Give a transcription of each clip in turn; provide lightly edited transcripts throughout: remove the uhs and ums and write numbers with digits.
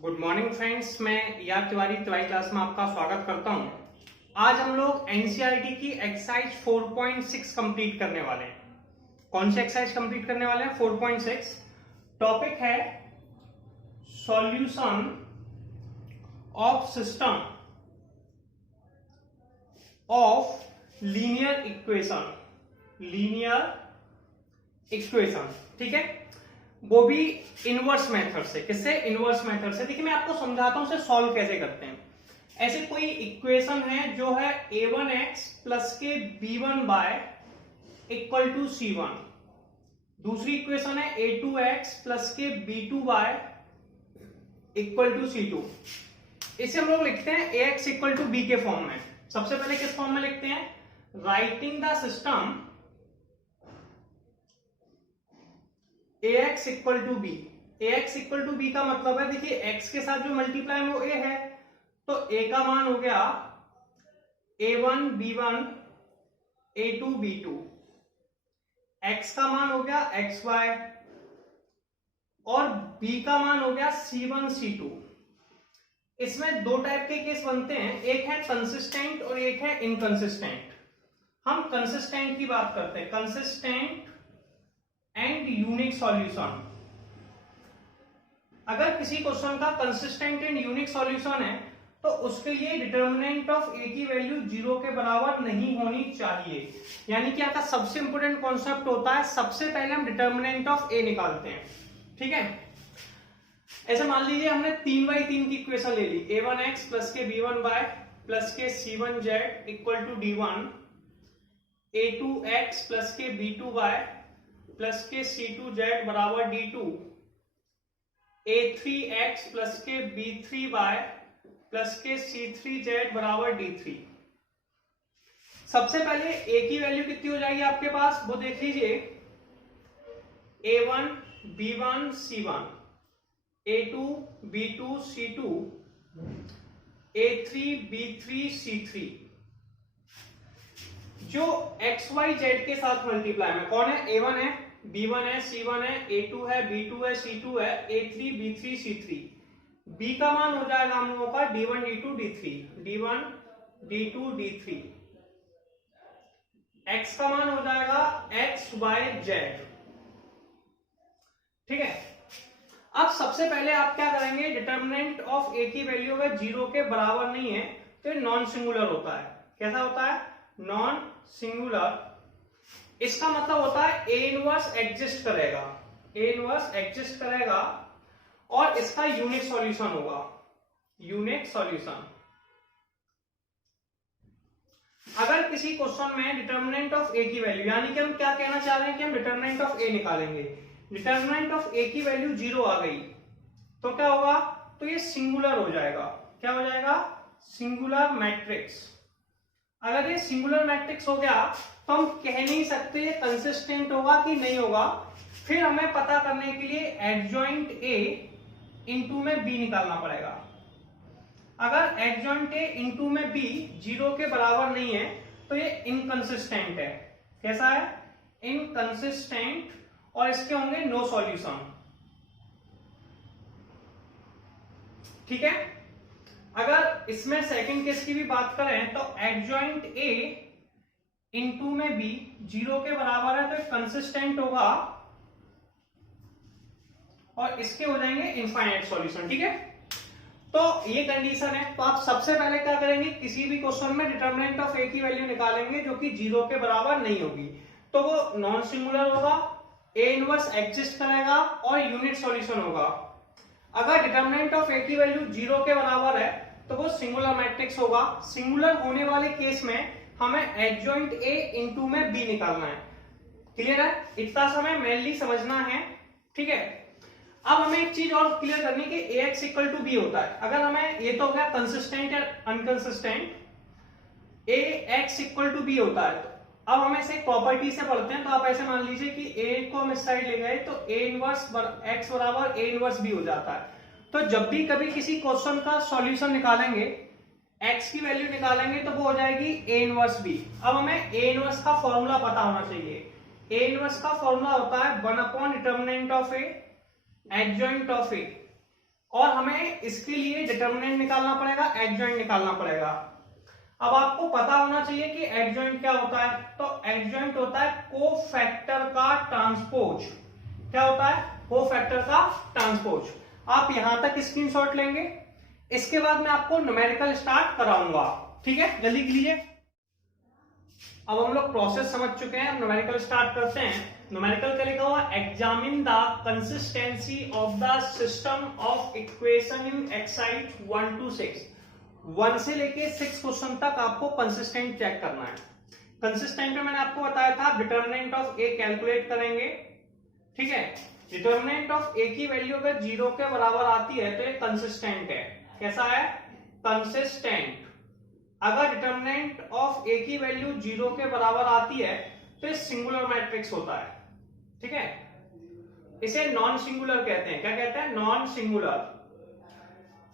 Good morning friends, मैं याद Tiwari class में आपका स्वागत करता हूं। आज हम लोग एनसीईआरटी की एक्सरसाइज 4.6 कंप्लीट करने वाले हैं। कौन सी एक्सरसाइज कंप्लीट करने वाले हैं? 4.6। टॉपिक है solution of system of linear equation. ठीक है, वो भी इनवर्स मेथड से। किससे? इनवर्स मेथड से। देखिए मैं आपको समझाता हूं उसे सॉल्व कैसे करते हैं। ऐसे कोई इक्वेशन है जो है a1x प्लस के b1y इक्वल टू c1। दूसरी इक्वेशन है a2x प्लस के b2y इक्वल टू c2। इसे हम लोग लिखते हैं ax इक्वल टू b के फॉर्म में। सबसे पहले किस फॉर्म में लिखते हैं? Writing the system ax equal to b। ax equal to b का मतलब है, देखिए x के साथ जो मल्टीप्लाई वो a है, तो a का मान हो गया a1 b1 a2 b2, x का मान हो गया xy और b का मान हो गया c1 c2। इसमें दो टाइप के केस बनते हैं, एक है कंसिस्टेंट और एक है इनकंसिस्टेंट। हम कंसिस्टेंट की बात करते हैं, कंसिस्टेंट एंड यूनिक सॉल्यूशन। अगर किसी क्वेश्चन का कंसिस्टेंट एंड यूनिक सॉल्यूशन है तो उसके लिए डिटर्मिनेंट ऑफ ए की वैल्यू 0 के बराबर नहीं होनी चाहिए। यानी कि आपका सबसे इंपोर्टेंट कॉन्सेप्ट होता है, सबसे पहले हम डिटर्मिनेंट ऑफ ए निकालते हैं। ठीक है, ऐसे मान लीजिए हमने 3/3 की इक्वेशन ले ली, a1x प्लस के b1y प्लस के c1z equal to d1, a2x plus के b2y प्लस के c2z बराबर d2, a3x प्लस के b3y प्लस के c3z बराबर d3। सबसे पहले a की वैल्यू कितनी हो जाएगी आपके पास, वो देख लीजिए, a1 b1 c1, a2 b2 c2, a3 b3 c3। जो x y z के साथ मल्टीप्लाई में कौन है? a1 है, b1 है, c1 है, a2 है, b2 है, c2 है, a3 b3 c3। b का मान हो जाएगा हम लोगों का d1 d2 d3, d1 d2 d3। x का मान हो जाएगा x y z। ठीक है, अब सबसे पहले आप क्या करेंगे, डिटर्मिनेंट ऑफ a की वैल्यू अगर 0 के बराबर नहीं है तो ये नॉन सिंगुलर होता है। कैसा होता है? Non singular. इसका मतलब होता है a इनवर्स एग्जिस्ट करेगा, a इनवर्स एग्जिस्ट करेगा और इसका यूनिक सॉल्यूशन होगा, यूनिक सॉल्यूशन। अगर किसी क्वेश्चन में डिटर्मिनेंट ऑफ a की वैल्यू, यानी कि हम क्या कहना चाह रहे हैं कि हम डिटर्मिनेंट ऑफ a निकालेंगे, डिटर्मिनेंट ऑफ a की वैल्यू 0 आ गई तो क्या होगा? तो ये सिंगुलर हो जाएगा। क्या हो जाएगा? Singular matrix. अगर ये सिंगुलर मैट्रिक्स हो गया तो हम कह नहीं सकते ये कंसिस्टेंट होगा कि नहीं होगा। फिर हमें पता करने के लिए एडजॉइंट a इनटू में b निकालना पड़ेगा। अगर एडजॉइंट a इनटू में b 0 के बराबर नहीं है तो ये इनकंसिस्टेंट है। कैसा है? इनकंसिस्टेंट, और इसके होंगे नो सॉल्यूशन। ठीक है, अगर इसमें सेकंड केस की भी बात करें तो एडजॉइंट a इनटू में b 0 के बराबर है तो कंसिस्टेंट होगा और इसके हो जाएंगे इनफाइनाइट सॉल्यूशन। ठीक है, तो ये कंडीशन है। तो आप सबसे पहले क्या करेंगे, किसी भी क्वेश्चन में डिटर्मिनेंट ऑफ a की वैल्यू निकालेंगे जो कि 0 के बराबर नहीं होगी, तो वो नॉन सिंगुलर होगा, a इनवर्स एग्जिस्ट करेगा और यूनिट सॉल्यूशन होगा। अगर डिटर्मिनेंट ऑफ a की वैल्यू 0 के बराबर है तो वो सिंगुलर मैट्रिक्स होगा। सिंगुलर होने वाले केस में हमें एडजॉइंट a इनटू में b निकालना है। क्लियर है? इतना समय मेनली समझना है। ठीक है, अब हमें एक चीज और क्लियर करनी है कि ax इक्वल टू b होता है। अगर हमें, ये तो हो गया कंसिस्टेंट या inconsistent, ax equal to b होता है। तो अब हम ऐसे प्रॉपर्टी से पढ़ते हैं, तो आप ऐसे मान लीजिए कि a को हम इस साइड ले गए तो a इनवर्स x बराबर a इनवर्स b हो जाता है। तो जब भी कभी किसी क्वेश्चन का सॉल्यूशन निकालेंगे, x की वैल्यू निकालेंगे तो वो हो जाएगी a इनवर्स b। अब हमें a इनवर्स का फॉर्मूला पता होना चाहिए। a इनवर्स का फॉर्मूला होता है 1 upon determinant of a adjoint of A. और हमें इसके लिए डिटर्मिनेंट निकालना पड़ेगा, एडजॉइंट निकालना पड़ेगा। अब आपको पता होना चाहिए कि एडजॉइंट क्या होता है। तो एडजॉइंट होता है कोफैक्टर का ट्रांसपोज। क्या होता है? कोफैक्टर का ट्रांसपोज। आप यहां तक स्क्रीनशॉट लेंगे, इसके बाद मैं आपको न्यूमेरिकल स्टार्ट कराऊंगा। ठीक है, जल्दी कीजिए। अब हम लोग प्रोसेस समझ चुके हैं, न्यूमेरिकल स्टार्ट करते हैं। न्यूमेरिकल क्या लिखा हुआ? Examine the consistency of the system of equation in exercise 1 to 6। 1 से लेके 6 क्वेश्चन तक आपको कंसिस्टेंट चेक करना है। कंसिस्टेंट में मैंने आपको बताया था डिटर्मिनेंट ऑफ ए कैलकुलेट करेंगे। ठीक है, डिटर्मिनेंट ऑफ ए की वैल्यू अगर 0 के बराबर आती है तो ये कंसिस्टेंट है। कैसा है? कंसिस्टेंट। अगर डिटर्मिनेंट ऑफ ए की वैल्यू 0 के बराबर आती है तो ये सिंगुलर मैट्रिक्स होता है। ठीक है, इसे नॉन सिंगुलर कहते हैं। क्या कहते हैं? Non singular.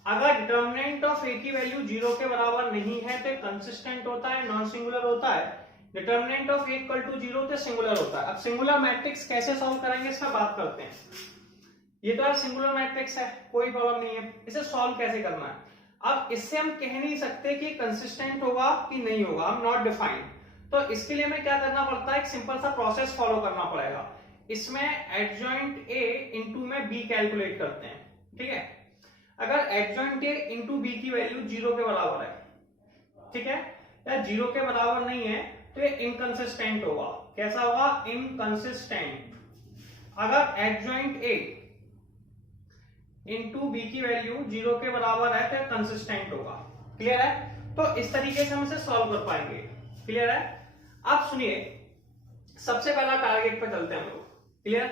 अगर डिटर्मिनेंट ऑफ ए की वैल्यू 0 के बराबर नहीं है तो कंसिस्टेंट होता है, नॉन सिंगुलर होता है। Determinant of A equal to 0 तो सिंगुलर होता है। अब सिंगुलर मैट्रिक्स कैसे सॉल्व करेंगे इसका बात करते हैं। ये तो सिंगुलर मैट्रिक्स है, कोई प्रॉब्लम नहीं है। इसे सॉल्व कैसे करना है? अब इससे हम कह नहीं सकते कि कंसिस्टेंट होगा कि नहीं होगा, हम नॉट डिफाइंड। तो इसके लिए हमें क्या करना पड़ता है? एक सिंपल सा प्रोसेस फॉलो करना पड़ेगा। इसमें एडजॉइंट ए इंटू में बी कैलकुलेट करते हैं। ठीक है, अगर एडजॉइंट ए इंटू बी की वैल्यू 0 के बराबर है, ठीक है, या 0 के बराबर नहीं है तो ये इनकंसिस्टेंट होगा। कैसा होगा? इनकंसिस्टेंट। अगर एडजॉइंट ए इंटू बी की वैल्यू 0 के बराबर है तो कंसिस्टेंट होगा। क्लियर है? तो इस तरीके से हम इसे सॉल्व कर पाएंगे। क्लियर है? अब सुनिए, सबसे पहला टारगेट पे चलते हैं हम लोग। क्लियर?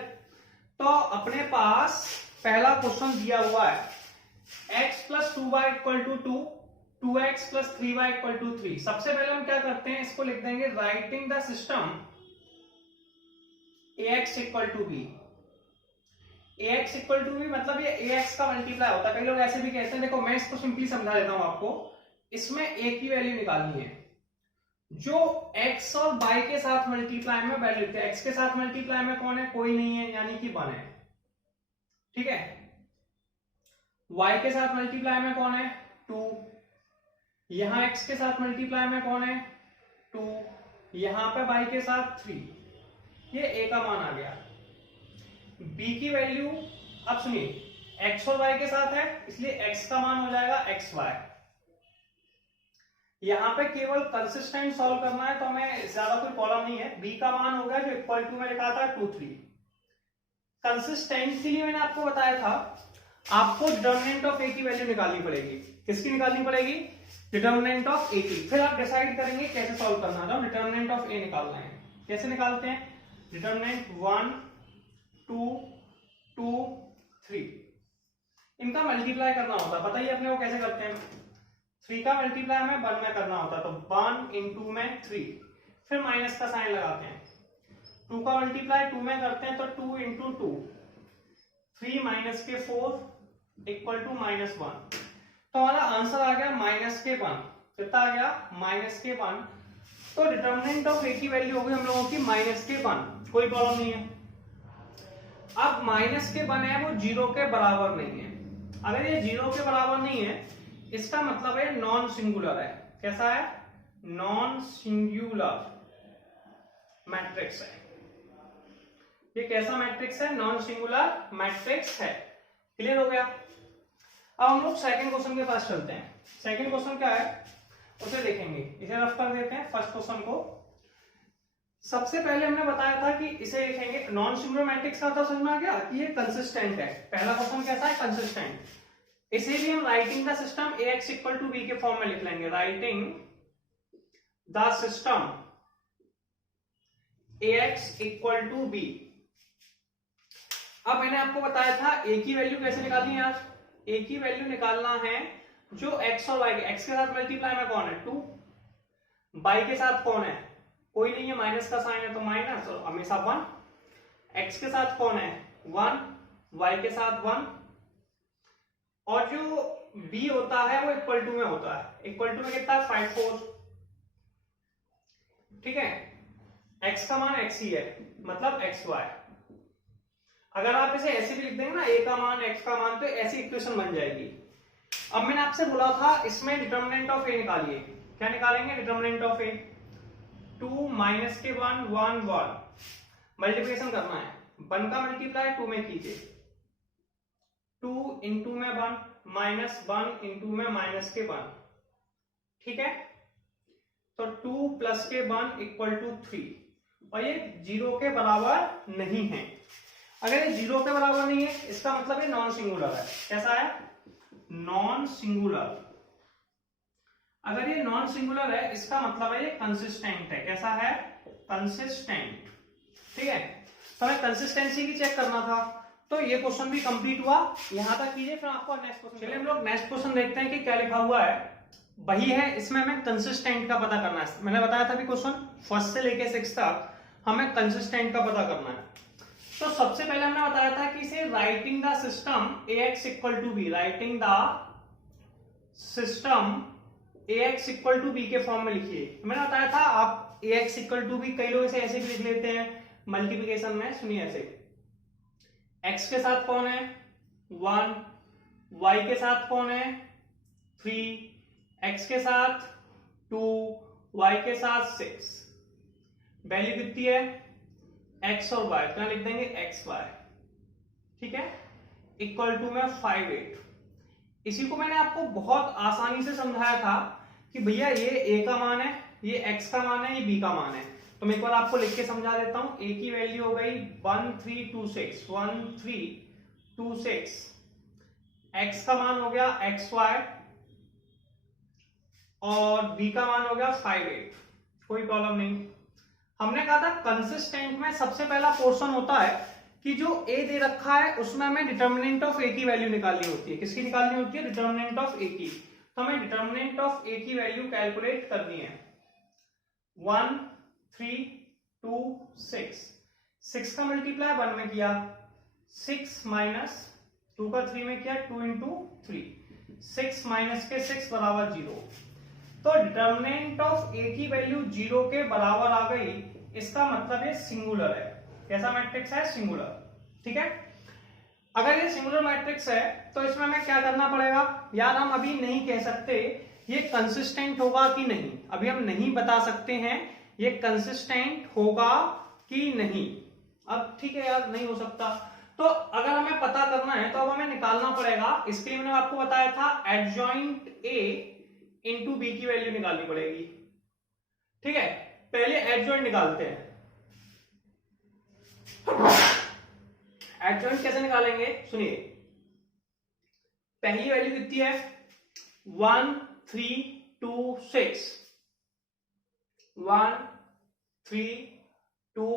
तो अपने पास पहला क्वेश्चन दिया हुआ है, x plus 2y equal to 2, 2x plus 3y equal to 3। सबसे पहले हम क्या करते हैं, इसको लिख देंगे writing the system ax equal to b। ax equal to b मतलब ये ax का मल्टीप्लाई होता है। कई लोग ऐसे भी कहते हैं, देखो मैं इसको सिंपली समझा देता हूं आपको। इसमें a की वैल्यू निकालनी है जो x और y के साथ मल्टीप्लाई में वैल्यू थे। x के साथ मल्टीप्लाई में कौन है? कोई नहीं है, यानी कि 1 है। ठीक है, y के साथ मल्टीप्लाई में कौन है? 2। यहां x के साथ मल्टीप्लाई में कौन है? 2। यहां पे y के साथ 3। ये a का मान आ गया। b की वैल्यू, अब सुनिए, x और y के साथ है इसलिए x का मान हो जाएगा xy। यहां पे केवल कंसिस्टेंट सॉल्व करना है तो हमें ज्यादा कोई प्रॉब्लम नहीं है। b का मान हो गया जो इक्वल टू में लिखा था 2 3। कंसिस्टेंट के लिए मैंने आपको बताया था आपको डिटर्मिनेंट ऑफ a की वैल्यू निकालनी पड़ेगी। किसकी निकालनी पड़ेगी? डिटर्मिनेंट ऑफ a की। फिर आप डिसाइड करेंगे कैसे सॉल्व करना है। डिटर्मिनेंट ऑफ a निकालना है, कैसे निकालते हैं? डिटर्मिनेंट 1 2 2 3 इनका मल्टीप्लाई करना होता है। पता ही अपने को कैसे करते हैं। 3 का मल्टीप्लाई हमें 1 में करना होता है, तो 1 इंटू में 3, फिर माइनस का साइन लगाते हैं। 2 का मल्टीप्लाई 2 में करते हैं तो 2 इंटू 2, 3 माइनस के 4 इक्वल टू -1। तो हमारा आंसर आ गया -1। कितना आ गया? -1। तो डिटर्मिनेंट ऑफ ए की वैल्यू होगी हम लोगों की -1। कोई प्रॉब्लम नहीं है। अब -1 है वो 0 के बराबर नहीं है। अगर ये 0 के बराबर नहीं है इसका मतलब है नॉन सिंगुलर है। कैसा है? नॉन सिंगुलर मैट्रिक्स है। ये कैसा मैट्रिक्स है? नॉन सिंगुलर मैट्रिक्स है। क्लियर हो गया? अब हम लोग सेकंड क्वेश्चन के पास चलते हैं। सेकंड क्वेश्चन क्या है उसे देखेंगे। इसे रफ कर देते हैं फर्स्ट क्वेश्चन को। सबसे पहले हमने बताया था कि इसे लिखेंगे नॉन सिंगुलर मैट्रिक्स का था, समझ में आ गया कि ये कंसिस्टेंट है। पहला क्वेश्चन कैसा है? कंसिस्टेंट। इसे भी हम writing the system ax equal to b के फॉर्म में लिख लेंगे। Writing the system ax equal to b। अब मैंने आपको बताया था a की वैल्यू कैसे निकालनी है। यार a की वैल्यू निकालना है जो x और y के, x के साथ मल्टीप्लाई में कौन है? 2। y के साथ कौन है? कोई नहीं है, माइनस का साइन है तो माइनस और हमेशा 1। x के साथ कौन है? 1। y के साथ 1। और जो b होता है वो इक्वल टू में होता है। इक्वल टू में कितना? 5 4। ठीक है, x का मान x ही है, मतलब xy। अगर आप इसे ऐसे भी लिख देंगे ना, a का मान x का मान, तो ऐसी इक्वेशन बन जाएगी। अब मैंने आपसे बोला था इसमें डिटर्मिनेंट ऑफ a निकालिए। क्या निकालेंगे डिटर्मिनेंट ऑफ a? 2 माइनस के 1 1 1 मल्टीप्लिकेशन करना है, 1 का मल्टीप्लाई 2 में कीजिए, 2 इंटू में 1 माइनस 1 इंटू में माइनस के 1, ठीक है। तो 2 प्लस के 1 इक्वल टू 3, और ये 0 के बराबर नहीं है। अगर ये 0 के बराबर नहीं है इसका मतलब ये नॉन सिंगुलर है। कैसा है? Non singular. अगर ये नॉन सिंगुलर है इसका मतलब है ये कंसिस्टेंट है। कैसा है? कंसिस्टेंट, ठीक है। तो हमें कंसिस्टेंसी की चेक करना था, तो ये क्वेश्चन भी कंप्लीट हुआ। यहां तक कीजिए, फिर आपको नेक्स्ट क्वेश्चन। चलिए हम लोग नेक्स्ट क्वेश्चन देखते हैं कि क्या लिखा हुआ है। वही है, इसमें हमें कंसिस्टेंट का पता करना है। मैंने बताया था भी क्वेश्चन फर्स्ट से लेके 6 तक हमें कंसिस्टेंट का पता करना है। तो सबसे पहले हमने बताया था कि इसे writing the system ax equal to B, writing the system ax equal to B के फॉर्म में लिखिए। मैंने बताया था आप ax इक्वल टू बी, कई लोग इसे ऐसे भी लिख लेते हैं मल्टीप्लिकेशन में। सुनिए ऐसे, x के साथ कौन है? 1, y के साथ कौन है? 3, x के साथ 2, y के साथ 6। वैल्यू कितनी है? x और y, क्या लिख देंगे? x y, ठीक है, इक्वल टू में 5 8। इसी को मैंने आपको बहुत आसानी से समझाया था कि भैया ये a का मान है, ये x का मान है, ये b का मान है। तो मैं एक बार आपको लिख के समझा देता हूं। a की वैल्यू हो गई 1326, 1326। x का मान हो गया xy, और b का मान हो गया 5 8। कोई प्रॉब्लम नहीं। हमने कहा था कंसिस्टेंट में सबसे पहला पोर्शन होता है कि जो a दे रखा है उसमें हमें डिटर्मिनेंट ऑफ a की वैल्यू निकालनी होती है। किसकी निकालनी होती है? डिटर्मिनेंट ऑफ a की। तो हमें डिटर्मिनेंट ऑफ a की वैल्यू कैलकुलेट करनी है। 1 3 2 6, 6 का मल्टीप्लाई 1 में किया, 6 माइनस 2 का 3 में किया, 2 इंटू 3, 6 माइनस के 6 बराबर 0। तो डिटर्मिनेंट ऑफ a की वैल्यू 0 के बराबर आ गई, इसका मतलब ये सिंगुलर है। कैसा मैट्रिक्स है? सिंगुलर, ठीक है। अगर ये सिंगुलर मैट्रिक्स है तो इसमें हमें क्या करना पड़ेगा? यार हम अभी नहीं कह सकते ये कंसिस्टेंट होगा कि नहीं, अभी हम नहीं बता सकते हैं ये कंसिस्टेंट होगा कि नहीं। अब ठीक है यार, नहीं हो सकता, तो अगर हमें पता करना है तो अब हमें निकालना पड़ेगा। इसके लिए मैंने आपको बताया था एडजॉइंट a इंटू बी की वैल्यू निकालनी पड़ेगी, ठीक है। पहले एडजॉइंट निकालते हैं। एडजॉइंट कैसे निकालेंगे? सुनिए, पहली वैल्यू कितनी है? 1 3 2 6, 1 3 2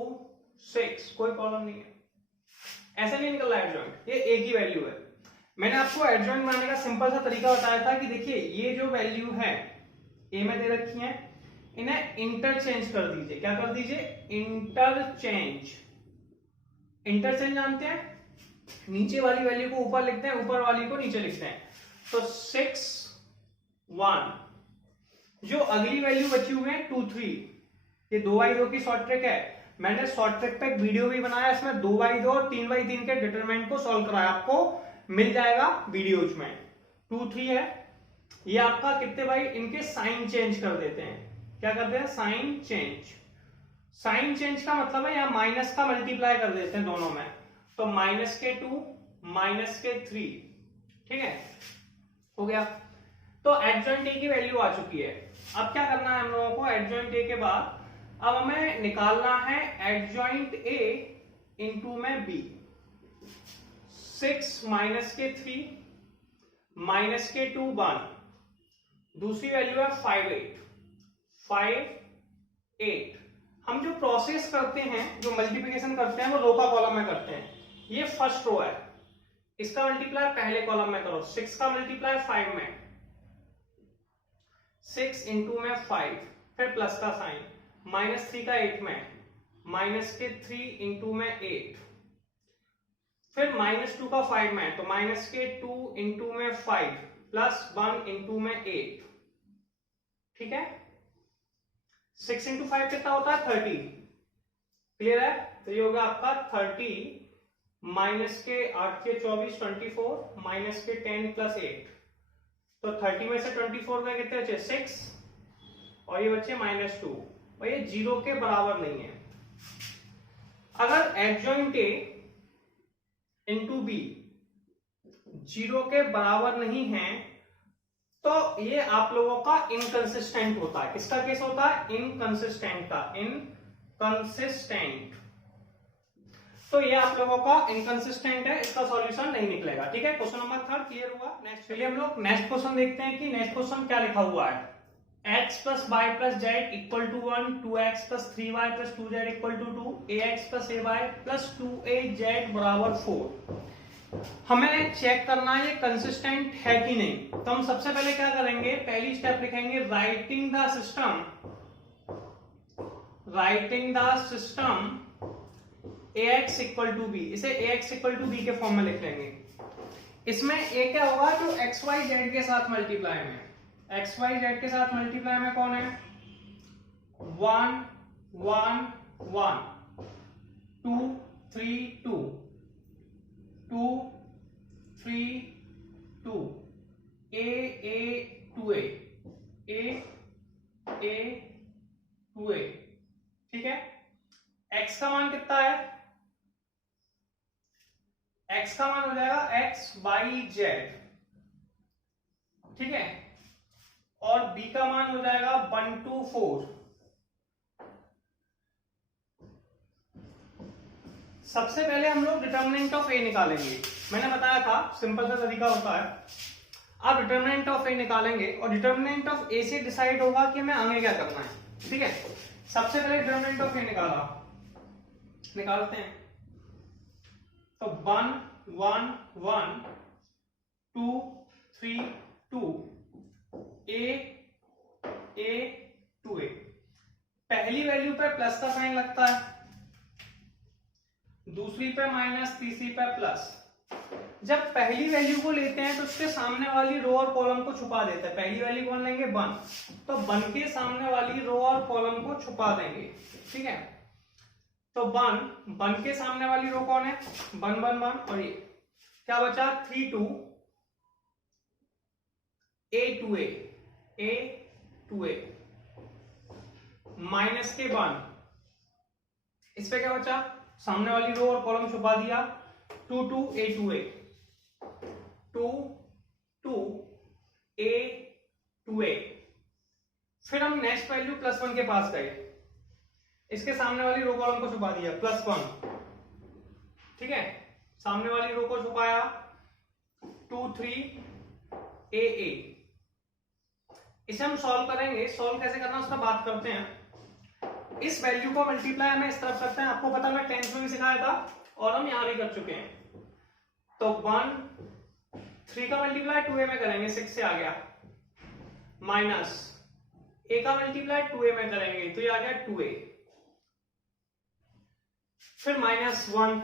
6। कोई प्रॉब्लम नहीं है, ऐसे नहीं निकल रहा एडजॉइंट, ये a की वैल्यू है। मैंने आपको एडजॉइंट बनाने का सिंपल सा तरीका बताया था कि देखिए ये जो वैल्यू है a में दे रखी है, इन्हें इंटरचेंज कर दीजिए। क्या कर दीजिए? इंटरचेंज। इंटरचेंज जानते हैं? नीचे वाली वैल्यू को ऊपर लिखते हैं, ऊपर वाली को नीचे लिखते हैं। तो 6 1, जो अगली वैल्यू बची हुई है 2 3, ये 2/2 की शॉर्ट ट्रिक है। मैंने शॉर्ट ट्रिक पे एक वीडियो भी बनाया, इसमें 2/2 और 3/3 के डिटरमिनेंट को सॉल्व कराया, आपको मिल जाएगा वीडियोज में। 2 3 है, ये आपका कितने भाई, इनके साइन चेंज कर देते हैं। क्या करते हैं? Sign change. साइन चेंज का मतलब है यहां माइनस का मल्टीप्लाई कर देते हैं दोनों में, तो माइनस के 2 माइनस के 3, ठीक है, हो गया। तो एडजॉइंट a की वैल्यू आ चुकी है। अब क्या करना है हम लोगों को? एडजॉइंट a के बाद अब हमें निकालना है एडजॉइंट a इंटू में b। 6 माइनस के 3 माइनस के 2 1, दूसरी वैल्यू है 5 8, 5 8। हम जो प्रोसेस करते हैं, जो मल्टीप्लिकेशन करते हैं, वो रो का कॉलम में करते हैं। ये फर्स्ट रो है, इसका मल्टीप्लाई पहले कॉलम में करो। 6 का मल्टीप्लाई 5 में, 6 इंटू में 5, फिर प्लस का साइन, माइनस 3 का 8 में, माइनस के 3 इंटू में 8, फिर माइनस 2 का 5 में, तो माइनस के 2 इंटू में 5 प्लस 1 इंटू में 8, ठीक है। 6 इंटू 5 कितना होता है? 30। क्लियर है? तो ये होगा आपका 30 माइनस के 8 के 24 24 माइनस के 10 प्लस 8, तो 30 में से 24 गए कितने बचे 6 और ये बचे -2 और ये 0 के बराबर नहीं है। अगर एडजॉइंट ए इंटू बी 0 के बराबर नहीं है तो ये आप लोगों का इनकंसिस्टेंट होता है। किसका केस होता है? इनकंसिस्टेंट का, इनकंसिस्टेंट। तो ये आप लोगों का इनकंसिस्टेंट है, इसका सॉल्यूशन नहीं निकलेगा। ठीक है, क्वेश्चन नंबर 3 क्लियर हुआ। नेक्स्ट चलिए हम लोग नेक्स्ट क्वेश्चन देखते हैं कि नेक्स्ट क्वेश्चन क्या लिखा हुआ है। x plus y plus z equal to 1, 2x plus 3y plus 2z equal to 2, ax plus ay plus 2az बराबर 4। हमें चेक करना है ये कंसिस्टेंट है कि नहीं। तो हम सबसे पहले क्या करेंगे, पहली स्टेप लिखेंगे writing the system, writing the system ax equal to B. इसे ax इक्वल टू बी के फॉर्म में लिख लेंगे। इसमें a क्या होगा, जो x y z के साथ मल्टीप्लाई में, x y z के साथ मल्टीप्लाई में कौन है 1 1 1 2 3 2 2 3 2 a 2a a 2a। ठीक है, x का मान कितना है, x का मान हो जाएगा x y z। ठीक है, और b का मान हो जाएगा 1 2 4। सबसे पहले हम लोग डिटर्मिनेंट ऑफ ए निकालेंगे। मैंने बताया था सिंपल सा तरीका होता है। आप डिटर्मिनेंट ऑफ ए निकालेंगे और डिटर्मिनेंट ऑफ ए से डिसाइड होगा कि हमें आगे क्या करना है। ठीक है, सबसे पहले डिटर्मिनेंट ऑफ ए निकालते हैं। तो 1 1 1 2 3 2 a 2a। पहली वैल्यू पे प्लस का साइन लगता है, दूसरी पे माइनस, तीसरी पे प्लस। जब पहली वैल्यू को लेते हैं तो उसके सामने वाली रो और कॉलम को छुपा देते हैं। पहली वैल्यू कौन लेंगे 1, तो 1 के सामने वाली रो और कॉलम को छुपा देंगे। ठीक है, तो 1 के सामने वाली रो कौन है 1 1 1 और ये क्या बचा 3 2 a 2a माइनस के 1। इस पे क्या बचा, सामने वाली रो और कॉलम छुपा दिया 2 2 a 2a 2 2 a 2a। फिर हम नेक्स्ट वैल्यू +1 के पास गए, इसके सामने वाली रो कॉलम को छुपा दिया +1। ठीक है, सामने वाली रो को छुपाया 2 3 a a। इसे हम सॉल्व करेंगे। सॉल्व कैसे करना उसका बात करते हैं। इस वैल्यू को मल्टीप्लाई हमें इस तरफ करते हैं। आपको पता मैं 10th में भी सिखाया था और हम यहां भी कर चुके हैं। तो 1 3 का मल्टीप्लाई 2a में करेंगे, 6 से आ गया, माइनस a का मल्टीप्लाई 2a में करेंगे तो ये आ गया 2a। फिर -1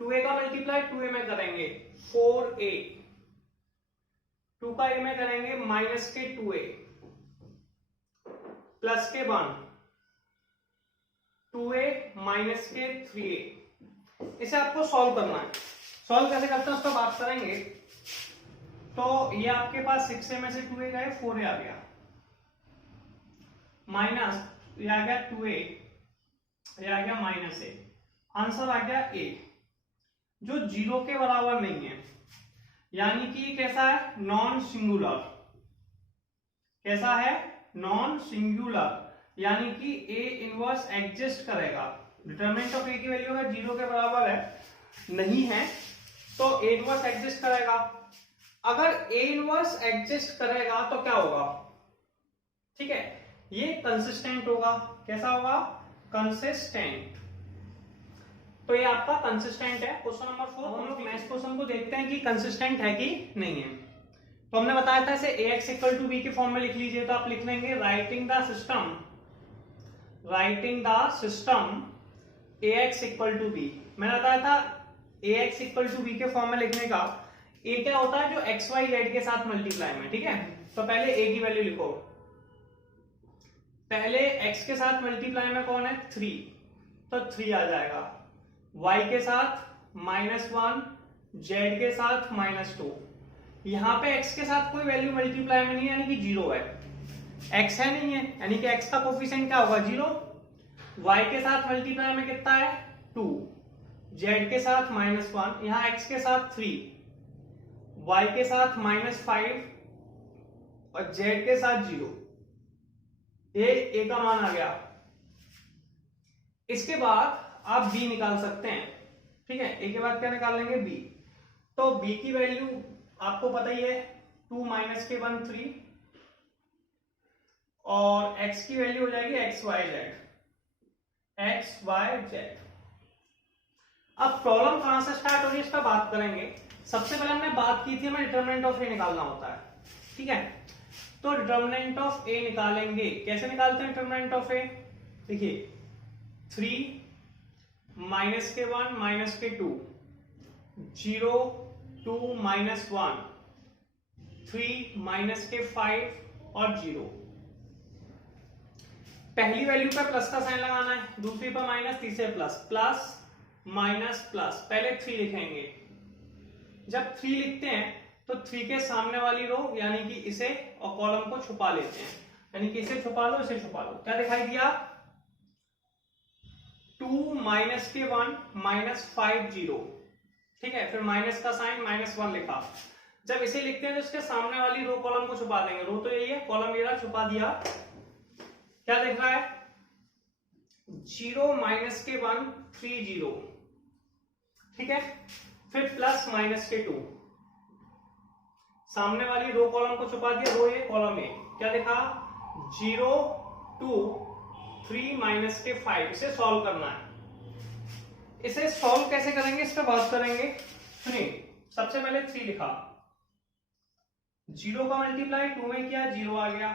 2a का मल्टीप्लाई 2a में करेंगे 4a, 2 का a में करेंगे माइनस के 2a प्लस के 1 2a माइनस के 3a। इसे आपको सॉल्व करना है। सॉल्व कैसे करते हैं उसका बात करेंगे। तो ये आपके पास 6a में से 2a गए 4a आ गया, माइनस ये आ गया 2a, ये आ गया -a। आंसर आ गया a, जो 0 के बराबर नहीं है। यानी कि कैसा है, नॉन सिंगुलर। कैसा है, नॉन सिंगुलर, यानी कि a इनवर्स एग्जिस्ट करेगा। डिटरमिनेंट ऑफ a की वैल्यू अगर 0 के बराबर है नहीं है तो a इनवर्स एग्जिस्ट करेगा। अगर a इनवर्स एग्जिस्ट करेगा तो क्या होगा, ठीक है, ये कंसिस्टेंट होगा। कैसा होगा, कंसिस्टेंट। तो ये आपका कंसिस्टेंट है। क्वेश्चन नंबर 4 हम लोग नेक्स्ट क्वेश्चन को देखते हैं कि कंसिस्टेंट है कि नहीं है। तो हमने बताया था इसे ax इक्वल टू b के फॉर्म में लिख लीजिए। तो आप लिख लेंगे writing the system ax equal to b। मैंने बताया था ax इक्वल टू b के फॉर्म में लिखने का। a क्या होता है, जो x y z के साथ मल्टीप्लाई में। ठीक है, तो पहले a की वैल्यू लिखो। पहले x के साथ मल्टीप्लाई में कौन है 3, तो 3 आ जाएगा। y के साथ -1, z के साथ -2। यहां पे x के साथ कोई वैल्यू मल्टीप्लाई में नहीं है, यानी कि 0 है। x है नहीं है, यानी कि x का कोफिशिएंट क्या होगा 0। y के साथ मल्टीप्लाई में कितना है 2, z के साथ -1, यहां x के साथ 3, y के साथ -5 और z के साथ 0। a का मान आ गया। इसके बाद आप b निकाल सकते हैं, ठीक है। a के बाद क्या निकाल लेंगे b। तो b की वैल्यू आपको पता ही है 2 - के 1 3, और x की वैल्यू हो जाएगी x y z। अब प्रॉब्लम कहां से स्टार्ट हो रही है इस पर बात करेंगे। सबसे पहले हमने बात की थी हमें डिटरमिनेंट ऑफ a निकालना होता है, ठीक है। तो डिटरमिनेंट ऑफ a निकालेंगे, कैसे निकालते हैं डिटरमिनेंट ऑफ a? देखिए 3 - के 1 - के 2, 0 2 - 1, 3 - के 5 और 0। पहली वैल्यू पे प्लस का साइन लगाना है, दूसरी पर माइनस, तीसरे प्लस, प्लस माइनस प्लस। पहले 3 लिखेंगे। जब 3 लिखते हैं तो 3 के सामने वाली रो यानी कि इसे और कॉलम को छुपा लेते हैं, यानी कि इसे छुपा लो, इसे छुपा लो। क्या दिखाई दिया? 2 - के 1 -5 0, ठीक है। फिर माइनस का साइन -1 लिखा। जब इसे लिखते हैं तो इसके सामने वाली रो कॉलम को छुपा देंगे। रो तो यही है, कॉलम ये रहा, छुपा दिया। क्या दिख रहा है? 0 - के 1 3 0, ठीक है। फिर प्लस माइनस के 2, सामने वाली रो कॉलम को छुपा दिया, रो ये कॉलम ए। क्या लिखा? 0 2 3 - के 5। इसे सॉल्व करना है। इसे सॉल्व कैसे करेंगे इस पे बात करेंगे। सुनिए, सबसे पहले 3 लिखा, 0 का मल्टीप्लाई 2 में किया, 0 आ गया।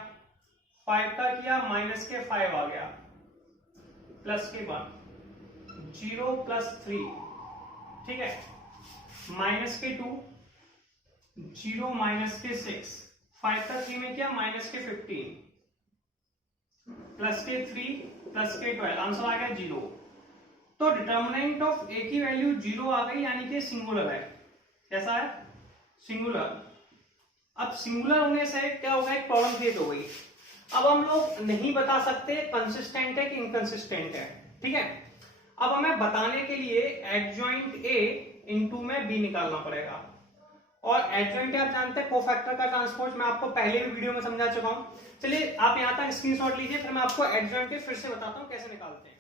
5 का किया, माइनस के 5 आ गया, प्लस के 1, 0 + 3, ठीक है। माइनस के 2, 0 - के 6, 5 का 3 में किया, माइनस के 15, प्लस के 3, प्लस के 12। आंसर आ गया 0। तो डिटर्मिनेंट ऑफ a की वैल्यू 0 आ गई, यानी कि सिंगुलर है। कैसा है? सिंगुलर। अब सिंगुलर होने से क्या होगा, एक प्रॉब्लम क्रिएट हो गई। अब हम लोग नहीं बता सकते कंसिस्टेंट है कि इनकंसिस्टेंट है, ठीक है। अब हमें बताने के लिए एडजॉइंट a इनटू में b निकालना पड़ेगा। और एडजॉइंट आप जानते हैं कोफैक्टर का ट्रांसपोज, मैं आपको पहले भी वीडियो में समझा चुका हूं। चलिए आप यहां तक स्क्रीनशॉट लीजिए, फिर मैं आपको एडजॉइंट फिर से बताता हूं कैसे निकालते हैं।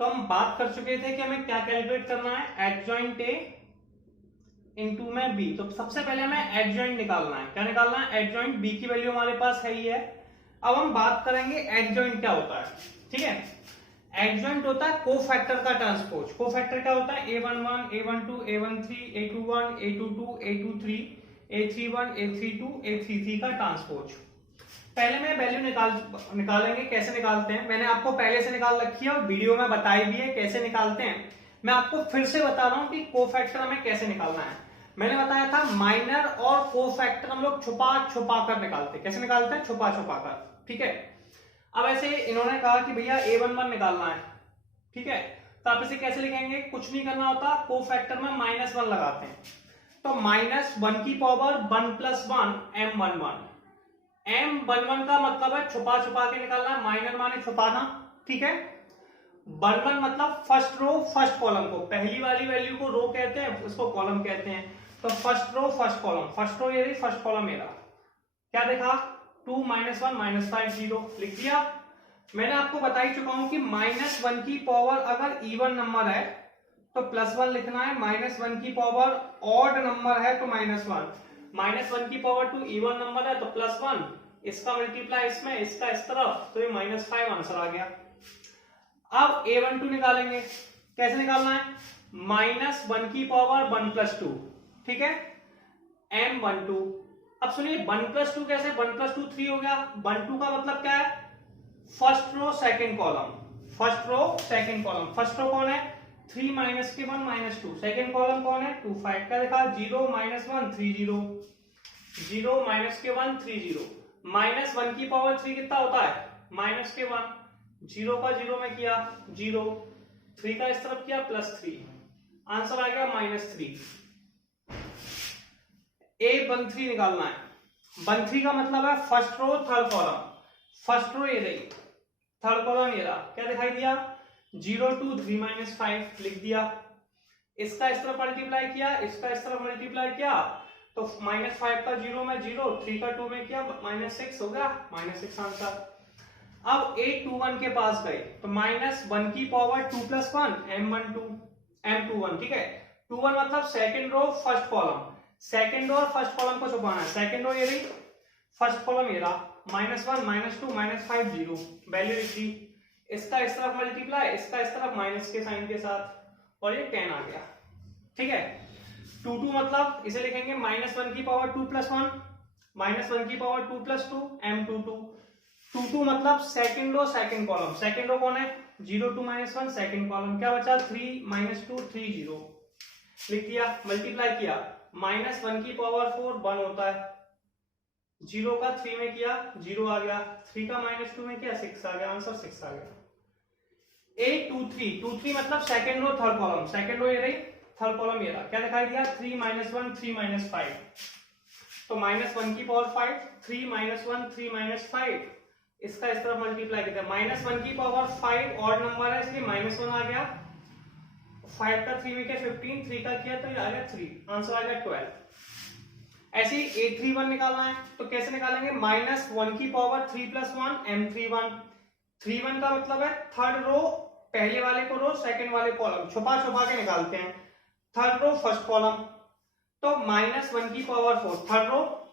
तो हम बात कर चुके थे कि हमें क्या कैलकुलेट करना है, एडजॉइंट a इनटू में b। तो सबसे पहले हमें एडजॉइंट निकालना है। क्या निकालना है? एडजॉइंट। b की वैल्यू हमारे पास है ही है। अब हम बात करेंगे एडजॉइंट क्या होता है, ठीक है। एडजॉइंट होता है कोफैक्टर का ट्रांसपोज। कोफैक्टर क्या होता है? a11 a12 a13 a21 a22 a23 a31 a32 a33 का ट्रांसपोज। पहले मैं वैल्यू निकालेंगे। कैसे निकालते हैं मैंने आपको पहले से निकाल रखी है और वीडियो में बताई भी है कैसे निकालते हैं। मैं आपको फिर से बता रहा हूं कि कोफैक्टर हमें कैसे निकालना है। मैंने बताया था माइनर और कोफैक्टर हम लोग छुपा छुपा कर निकालते हैं। कैसे निकालते हैं? छुपा छुपा कर, ठीक है। अब ऐसे इन्होंने कहा कि भैया a11 निकालना है, ठीक है। तो आप इसे कैसे लिखेंगे? कुछ नहीं करना होता, कोफैक्टर में -1 लगाते हैं। तो -1 की पावर 1 + 1 m11। m11 का मतलब है छुपा छुपा के निकालना है। माइनर माने छुपाना, ठीक है। 11 मतलब फर्स्ट रो फर्स्ट कॉलम को, पहली वाली वैल्यू को रो कहते हैं, उसको कॉलम कहते हैं। तो first row first column, first row ये रही, फर्स्ट कॉलम मेरा। क्या देखा? 2 - 1 -5 0 लिख दिया। मैंने आपको बता ही चुका हूं कि -1 की पावर अगर इवन नंबर है तो +1 लिखना है, -1 की पावर ऑड नंबर है तो -1, -1 की पावर 2 इवन नंबर है तो +1, इसका मल्टीप्लाई इसमें, इसका इस तरफ, तो ये -5 आंसर आ गया। अब a12 निकालेंगे। कैसे निकालना है? -1 की पावर 1 + 2, ठीक है, m12। अब सुनिए 1 + 2 कैसे? 1 + 2 3 हो गया। 1 2 का मतलब क्या है? First row second column, first row second column. First row कौन है? 3 - के 1 -2। सेकंड कॉलम कौन है? 2 5 का देखा, 0 - 1 3 0, 0 - के 1 3 0। -1 की पावर 3 कितना होता है? -के 1, 0 का 0 में किया 0, 3 का इस तरफ किया +3, आंसर आ गया -3। A13 निकालना है। 13 का मतलब है first row third column. First row ये रही, थर्ड कॉलम ये रहा, क्या दिखाई दिया 0 2 3 -5 लिख दिया। इसका इस तरफ मल्टीप्लाई किया, इसका इस तरफ मल्टीप्लाई किया, तो -5 का 0 में 0, 3 का 2 में किया -6 हो गया, -6 आंसर। अब A21 के पास गए तो -1 की पावर 2 + 1 M21, ठीक है। 21 मतलब second row first column, second row और फर्स्ट कॉलम को छुपाना है। सेकंड रो ये रही, फर्स्ट कॉलम ये रहा, -1 -2 -5 0, वैल्यू लिख दी। इसका इस तरफ मल्टीप्लाई, इसका इस तरफ माइनस के साइन के साथ, और ये 10 आ गया, ठीक है। 2 मतलब इसे लिखेंगे -1 की पावर 2 + 1 -1 की पावर 2 + 2 M22। 2 मतलब second row second column, second row कौन है 0 2 -1 सेकंड कॉलम, क्या बचा 3 -2 3 0 लिख दिया। मल्टीप्लाई किया, -1 की पावर 4 1 होता है, 0 का 3 में किया 0 आ गया, 3 का -2 में किया 6 आ गया, आंसर 6 आ गया। A23 मतलब second row third column, second row ये रही, थर्ड कॉलम ये रहा, क्या दिखाई दिया 3 -1 3 -5, तो -1 की पावर 5 3 -1 3 -5, इसका इस तरफ मल्टीप्लाई किया, -1 की पावर 5 ऑड नंबर है इसलिए -1 आ गया, 5 का 3 में किया 15, 3 का किया तो ये आ गया 3, आंसर आ गया 12। ऐसे ही A31 निकालना है तो कैसे निकालेंगे, -1 की पावर 3 + 1 M31। 31 का मतलब है थर्ड रो पहले वाले को रो सेकंड वाले कॉलम, छुपा छुपा के निकालते हैं, थर्ड रो फर्स्ट कॉलम, तो -1 की पावर 4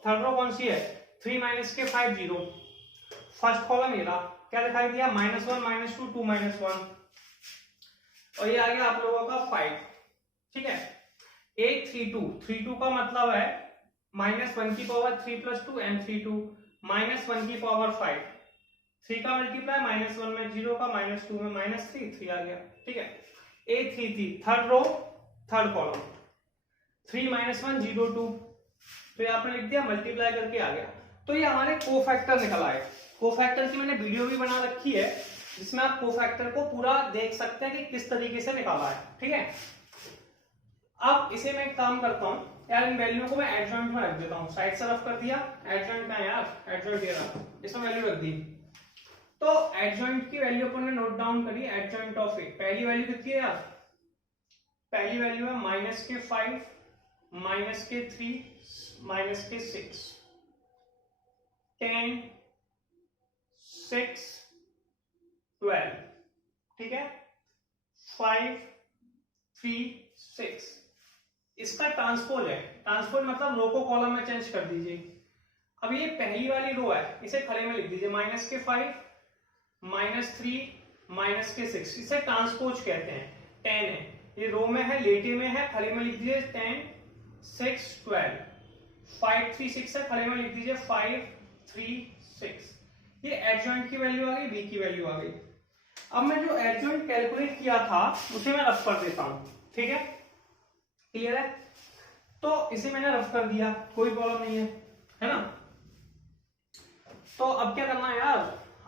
थर्ड रो कौन सी है 3 - 5 0, फर्स्ट कॉलम ये रहा, क्या दिखाई दिया -1 -2 2 -1, और ये आ गया आप लोगों का 5, ठीक है। A32 का मतलब है -1 की पावर 3 + 2 M32, -1 की पावर 5, 3 का मल्टीप्लाई -1 में 0 का -2 में -3 3 आ गया, ठीक है। A33 third row third column, 3 - 1 0 2, तो ये आपने लिख दिया, मल्टीप्लाई करके आ गया। तो ये हमारे कोफैक्टर निकल आए। कोफैक्टर की मैंने वीडियो भी बना रखी है जिसमें आप कोफैक्टर को पूरा देख सकते हैं कि किस तरीके से निकाला है, ठीक है। अब इसे मैं एक काम करता हूं यार, इन वैल्यू को मैं एडजॉइंट में रख देता हूं, साइड से रफ कर दिया, एडजॉइंट में यार, एडजॉइंट ये रहा, इसमें वैल्यू रख दी। तो एडजॉइंट की वैल्यू अपन ने नोट डाउन करी, एडजॉइंट ऑफ ए, पहली वैल्यू कितनी है यार, पहली वैल्यू है -5 -3 -6 10 6 12, ठीक है, 5 3 6, इसका ट्रांसपोज है, ट्रांसपोज मतलब रो को कॉलम में चेंज कर दीजिए। अब ये पहली वाली रो है, इसे खड़े में लिख दीजिए, -5 -3 -6, इसे ट्रांसपोज कहते हैं, 10 है, ये रो में है लेटे में है, खड़े में लिख दीजिए 10 6 12, 5 3 6 है, खड़े में लिख दीजिए 5 3 6, ये एडजॉइंट की वैल्यू आ गई, बी की वैल्यू आ गई। अब मैं जो एडजॉइंट कैलकुलेट किया था उसे मैं रफ कर देता हूं, ठीक है, क्लियर है। तो इसे मैंने रफ कर दिया, कोई प्रॉब्लम नहीं है ना। तो अब क्या करना है यार,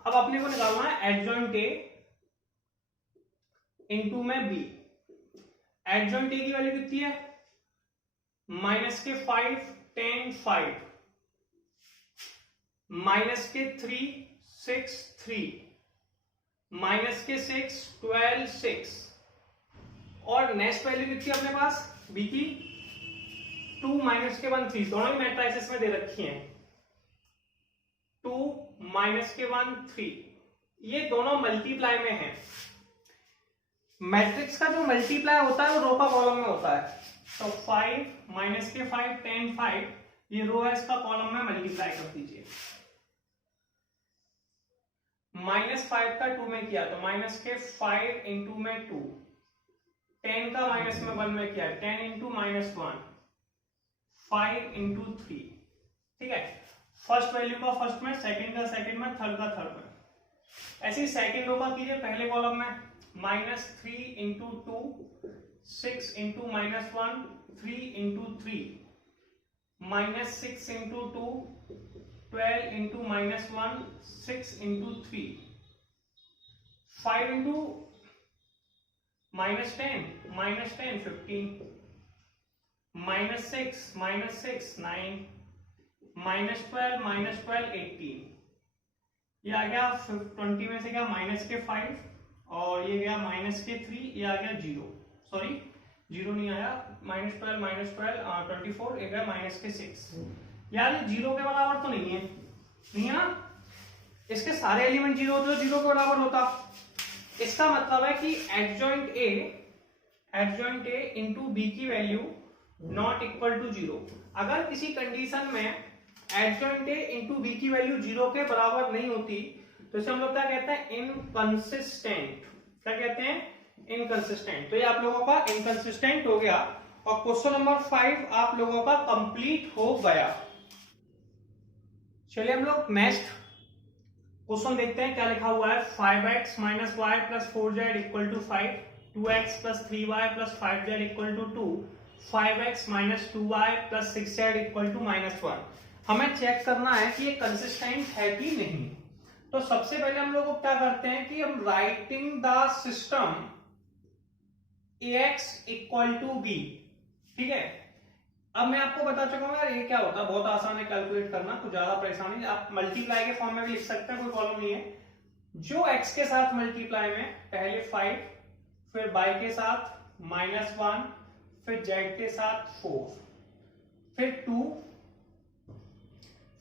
अब अपने को निकालना है एडजॉइंट ए इनटू में बी। एडजॉइंट ए की वैल्यू कितनी है -5 10 5, -3 6 3, -6 12 6, और नेक्स्ट वैल्यू कितनी है अपने पास बी की 2 -1 3, दोनों ही मैट्रिसेस में दे रखी हैं, 2 -1 3, ये दोनों मल्टीप्लाई में हैं। मैट्रिक्स का जो मल्टीप्लाई होता है वो रो का कॉलम में होता है, तो 5 -5 10 5, ये रो है, इसका कॉलम में मल्टीप्लाई कर दीजिए। -5 का 2 में किया तो -5 इंटू में 2, 10 का माइनस में 1 में किया 10 इंटू -1, 5 इंटू 3, ठीक है। फर्स्ट वैल्यू का फर्स्ट में, सेकंड का सेकंड में, थर्ड का थर्ड में। ऐसे ही सेकंड रो का कीजिए पहले कॉलम में, -3 into 2 6 into -1 3 into 3, -6 into 2 12 into -1 6 into 3, 5 into -10 15, -6 9, -12 18। ये आ गया 20 में से क्या -5 और ये गया -3, ये आ गया 0, सॉरी 0 नहीं आया, -12 24, ये गया -6। यार ये 0 के बराबर तो नहीं है ना, इसके सारे एलिमेंट 0 होते तो 0 के बराबर होता। इसका मतलब है कि एडजॉइंट ए इंटू बी की वैल्यू नॉट इक्वल टू 0। अगर किसी कंडीशन में एडजॉइंट ए इंटू बी की वैल्यू 0 के बराबर नहीं होती तो इसे हम लोग क्या कहते हैं, इनकंसिस्टेंट। क्या कहते हैं, इनकंसिस्टेंट। तो ये आप लोगों का इनकंसिस्टेंट हो गया और क्वेश्चन नंबर 5 आप लोगों का कंप्लीट हो गया। चलिए हम लोग नेक्स्ट क्वेश्चन देखते हैं क्या लिखा हुआ है। 5x - y + 4z = 5, 2x + 3y + 5z = 2, 5x - 2y + 6z = -1। हमें चेक करना है कि ये कंसिस्टेंट है कि नहीं। तो सबसे पहले हम लोग क्या करते हैं कि हम writing the system ax = b, ठीक है। अब मैं आपको बता चुका हूं यार ये क्या होता है, बहुत आसान है कैलकुलेट करना, कुछ ज्यादा परेशानी। आप मल्टीप्लाई के फॉर्म में भी लिख सकते हैं, कोई प्रॉब्लम नहीं है। जो x के साथ मल्टीप्लाई में पहले 5, फिर y के साथ -1, फिर z के साथ 4, फिर 2,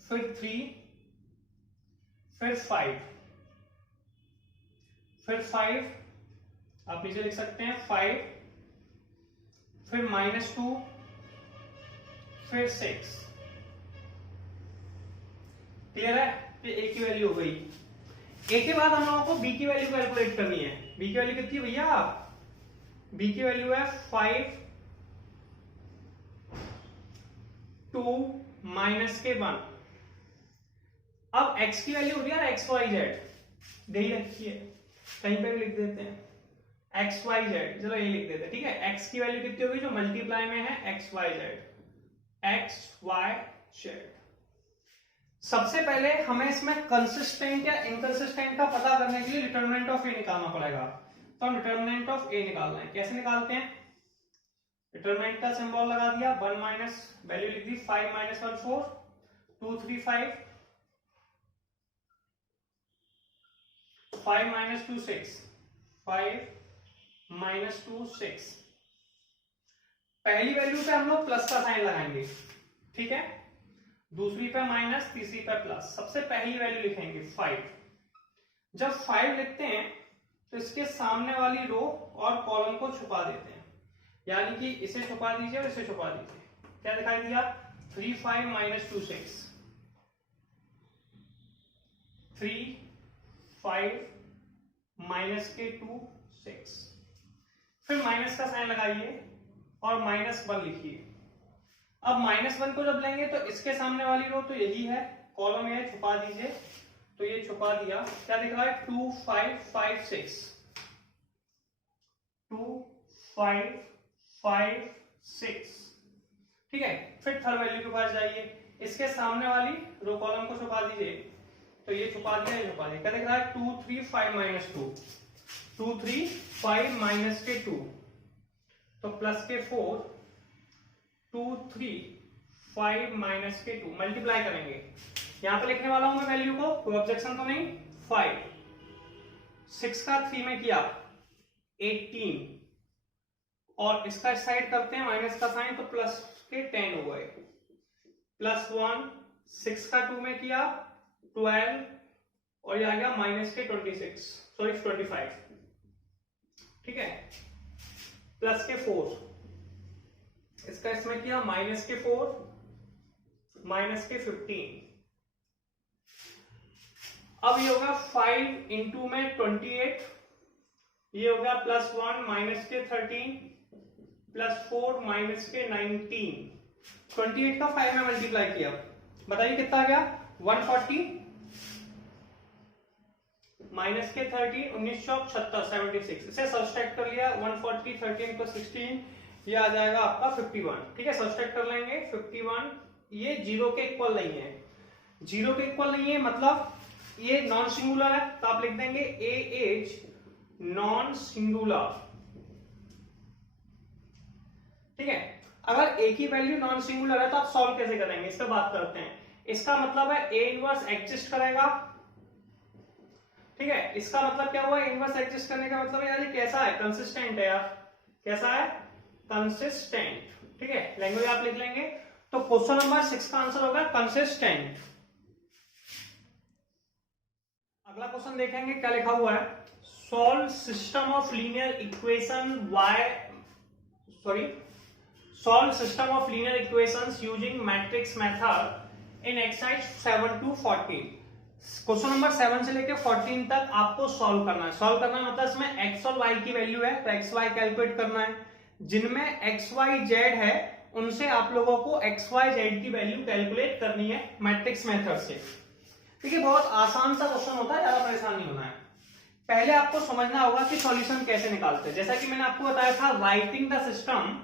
फिर 3, फिर 5, फिर 5 आप नीचे लिख सकते हैं 5, फिर -2, फिर 6। क्लियर है, ये a की वैल्यू हो गई। a के बाद हम लोगों को b की वैल्यू कैलकुलेट करनी है। b की वैल्यू कितनी है भैया, b की वैल्यू है 5 2 -1। अब x की वैल्यू होती है यार xyz, दे ही रखी है, कहीं पे भी लिख देते हैं xyz, चलो ये लिख देते हैं, ठीक है। x की वैल्यू कितनी होगी जो मल्टीप्लाई में है, xyz। सबसे पहले हमें इसमें कंसिस्टेंट या इनकंसिस्टेंट का पता करने के लिए डिटरमिनेंट ऑफ ए निकालना पड़ेगा। तो हम डिटरमिनेंट ऑफ ए निकालना है, कैसे निकालते हैं, डिटरमिनेंट का सिंबल लगा दिया, 1 माइनस वैल्यू लिख दी, 5 - 1 4, 2 3 5, 5 - 2 6, 5 - 2 6। पहली वैल्यू पे हम लोग प्लस का साइन लगाएंगे, ठीक है, दूसरी पे माइनस, तीसरी पे प्लस। सबसे पहली वैल्यू लिखेंगे 5। जब 5 लिखते हैं तो इसके सामने वाली रो और कॉलम को छुपा देते हैं, यानी कि इसे छुपा दीजिए और इसे छुपा दीजिए। क्या दिखाई दिया, 3 5 - 2 6, 3 5 -2 6। फिर माइनस का साइन लगाइए और -1 लिखिए। अब -1 को जब लेंगे तो इसके सामने वाली रो तो यही है, कॉलम ये छुपा दीजिए, तो ये छुपा दिया। क्या दिख रहा है, 2 5 5 6, 2 5 5 6, ठीक है। फिर थर्ड वैल्यू के पास जाइए, इसके सामने वाली रो कॉलम को छुपा दीजिए, तो ये छुपा दिया, ये छुपा दिया। क्या दिख रहा है, 2 3 5 - 2, 2 3 5 - 2, तो प्लस के 4, 2 3 5 - 2 मल्टीप्लाई करेंगे। यहां पे लिखने वाला हूं मैं वैल्यू को, कोई ऑब्जेक्शन तो नहीं। 5 6 का 3 में किया 18, और इसका साइड करते हैं माइनस का साइन, तो प्लस के 10 हो गए, +1 6 का 2 में किया 12, और ये आ गया -26, सॉरी 25, ठीक है। प्लस के 4, इसका इसमें किया -4 -15। अब ये होगा 5 इंटू में 28, ये होगा +1 -13 +4 -19। 28 का 5 में मल्टीप्लाई किया, बताइए कितना आ गया, 140 -13 1976 76। इसे सब्सट्रैक्ट कर लिया, 140 13 + 16, ये आ जाएगा आपका 51, ठीक है। सब्सट्रैक्ट कर लेंगे 51, ये 0 के इक्वल नहीं है, 0 के इक्वल नहीं है मतलब ये नॉन सिंगुलर है, तो आप लिख देंगे ए इज नॉन सिंगुलर, ठीक है। अगर ए की वैल्यू नॉन सिंगुलर है तो आप सॉल्व कैसे करेंगे, इस पर बात करते हैं। इसका मतलब है ए इनवर्स एग्जिस्ट करेगा, ठीक है। इसका मतलब क्या हुआ, इनवर्स एग्जिस्ट करने का मतलब यार ये कैसा है, कंसिस्टेंट है यार, कैसा है, कंसिस्टेंट, ठीक है। लैंग्वेज आप लिख लेंगे। तो क्वेश्चन नंबर 6 का आंसर होगा कंसिस्टेंट। अगला क्वेश्चन देखेंगे क्या लिखा हुआ है, solve system of linear equation solve system of linear equations using matrix method in exercise 7 to 14। Question number 7 से लेकर 14 तक आपको सॉल्व करना है। सॉल्व करना मतलब इसमें x और y की वैल्यू है तो x y कैलकुलेट करना है, जिनमें x y z है उनसे आप लोगों को x y z की वैल्यू कैलकुलेट करनी है मैट्रिक्स मेथड से। ठीक है, बहुत आसान सा क्वेश्चन होता है, ज्यादा परेशान नहीं होना है। पहले आपको समझना होगा कि सॉल्यूशन कैसे निकालते हैं। जैसा कि मैंने आपको बताया था, writing the system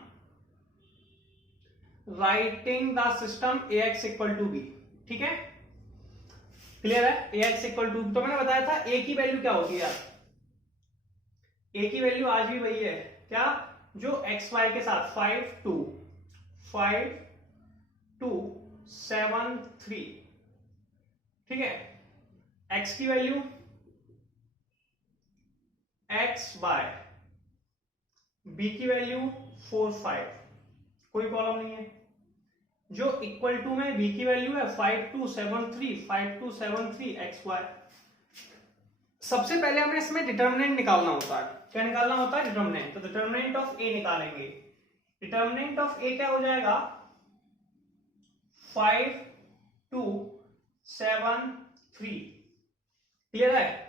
ax equal to B, ठीक है, क्लियर है। ax इक्वल टू, तो मैंने बताया था a की वैल्यू क्या होती है यार, a की वैल्यू आज भी वही है क्या, जो x y के साथ 5 2 7 3, ठीक है। x की वैल्यू x बाय, b की वैल्यू 4 5, कोई प्रॉब्लम नहीं है। जो इक्वल टू में b की वैल्यू है 5273 एक्स वाई। सबसे पहले हमें इसमें डिटर्मिनेंट निकालना होता है। क्या निकालना होता है, डिटर्मिनेंट। तो डिटर्मिनेंट ऑफ a निकालेंगे। डिटर्मिनेंट ऑफ a क्या हो जाएगा, 5 2 7 3, क्लियर है।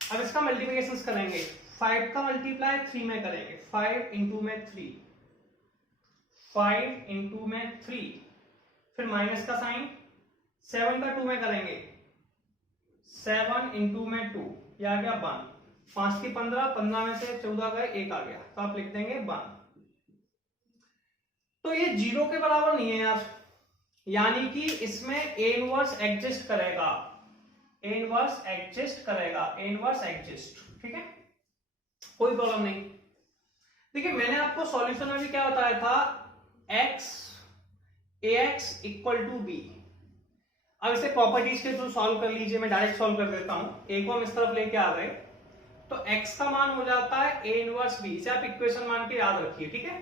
अब इसका मल्टीप्लिकेशन करेंगे, 5 का मल्टीप्लाई 3 में करेंगे, 5 इंटू में 3, 5 इंटू में 3, फिर माइनस का साइन, 7 का 2 में करेंगे, 7 इंटू में 2, यह आ गया 1, 5 की 15, 15 में से 14 गए, 1 आ गया, तो आप लिख देंगे 1। तो ये 0 के बराबर नहीं है यार, यानी कि इसमें a इनवर्स एग्जिस्ट करेगा, a इनवर्स एग्जिस्ट करेगा, a इनवर्स एग्जिस्ट, ठीक है, कोई प्रॉब्लम नहीं। देखिए मैंने आपको सॉल्यूशन में भी क्या बताया था, ax इक्वल टू बी। अब इसे प्रॉपर्टीज के थ्रू सॉल्व कर लीजिए, मैं डायरेक्ट सॉल्व कर देता हूं। a को हम इस तरफ लेके आ गए तो x का मान हो जाता है a इनवर्स b, इसे आप इक्वेशन मान के याद रखिए, ठीक है।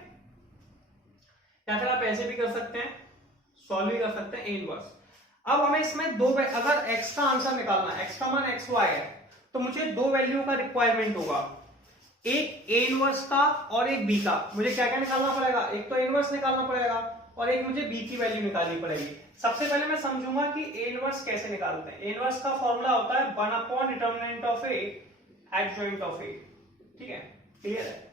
या फिर आप ऐसे भी कर सकते हैं, सॉल्व भी कर सकते हैं a इनवर्स। अब हमें इसमें दो, अगर x का आंसर निकालना है, x का मान xy है, तो मुझे दो वैल्यू का रिक्वायरमेंट होगा, एक a इनवर्स का और एक b का। मुझे क्या क्या निकालना पड़ेगा, एक तो a इनवर्स निकालना पड़ेगा और एक मुझे b की वैल्यू निकालनी पड़ेगी। सबसे पहले मैं समझूंगा कि a इनवर्स कैसे निकालते हैं। a इनवर्स का फॉर्मूला होता है 1 upon determinant of a adjoint of a, ठीक है, क्लियर है।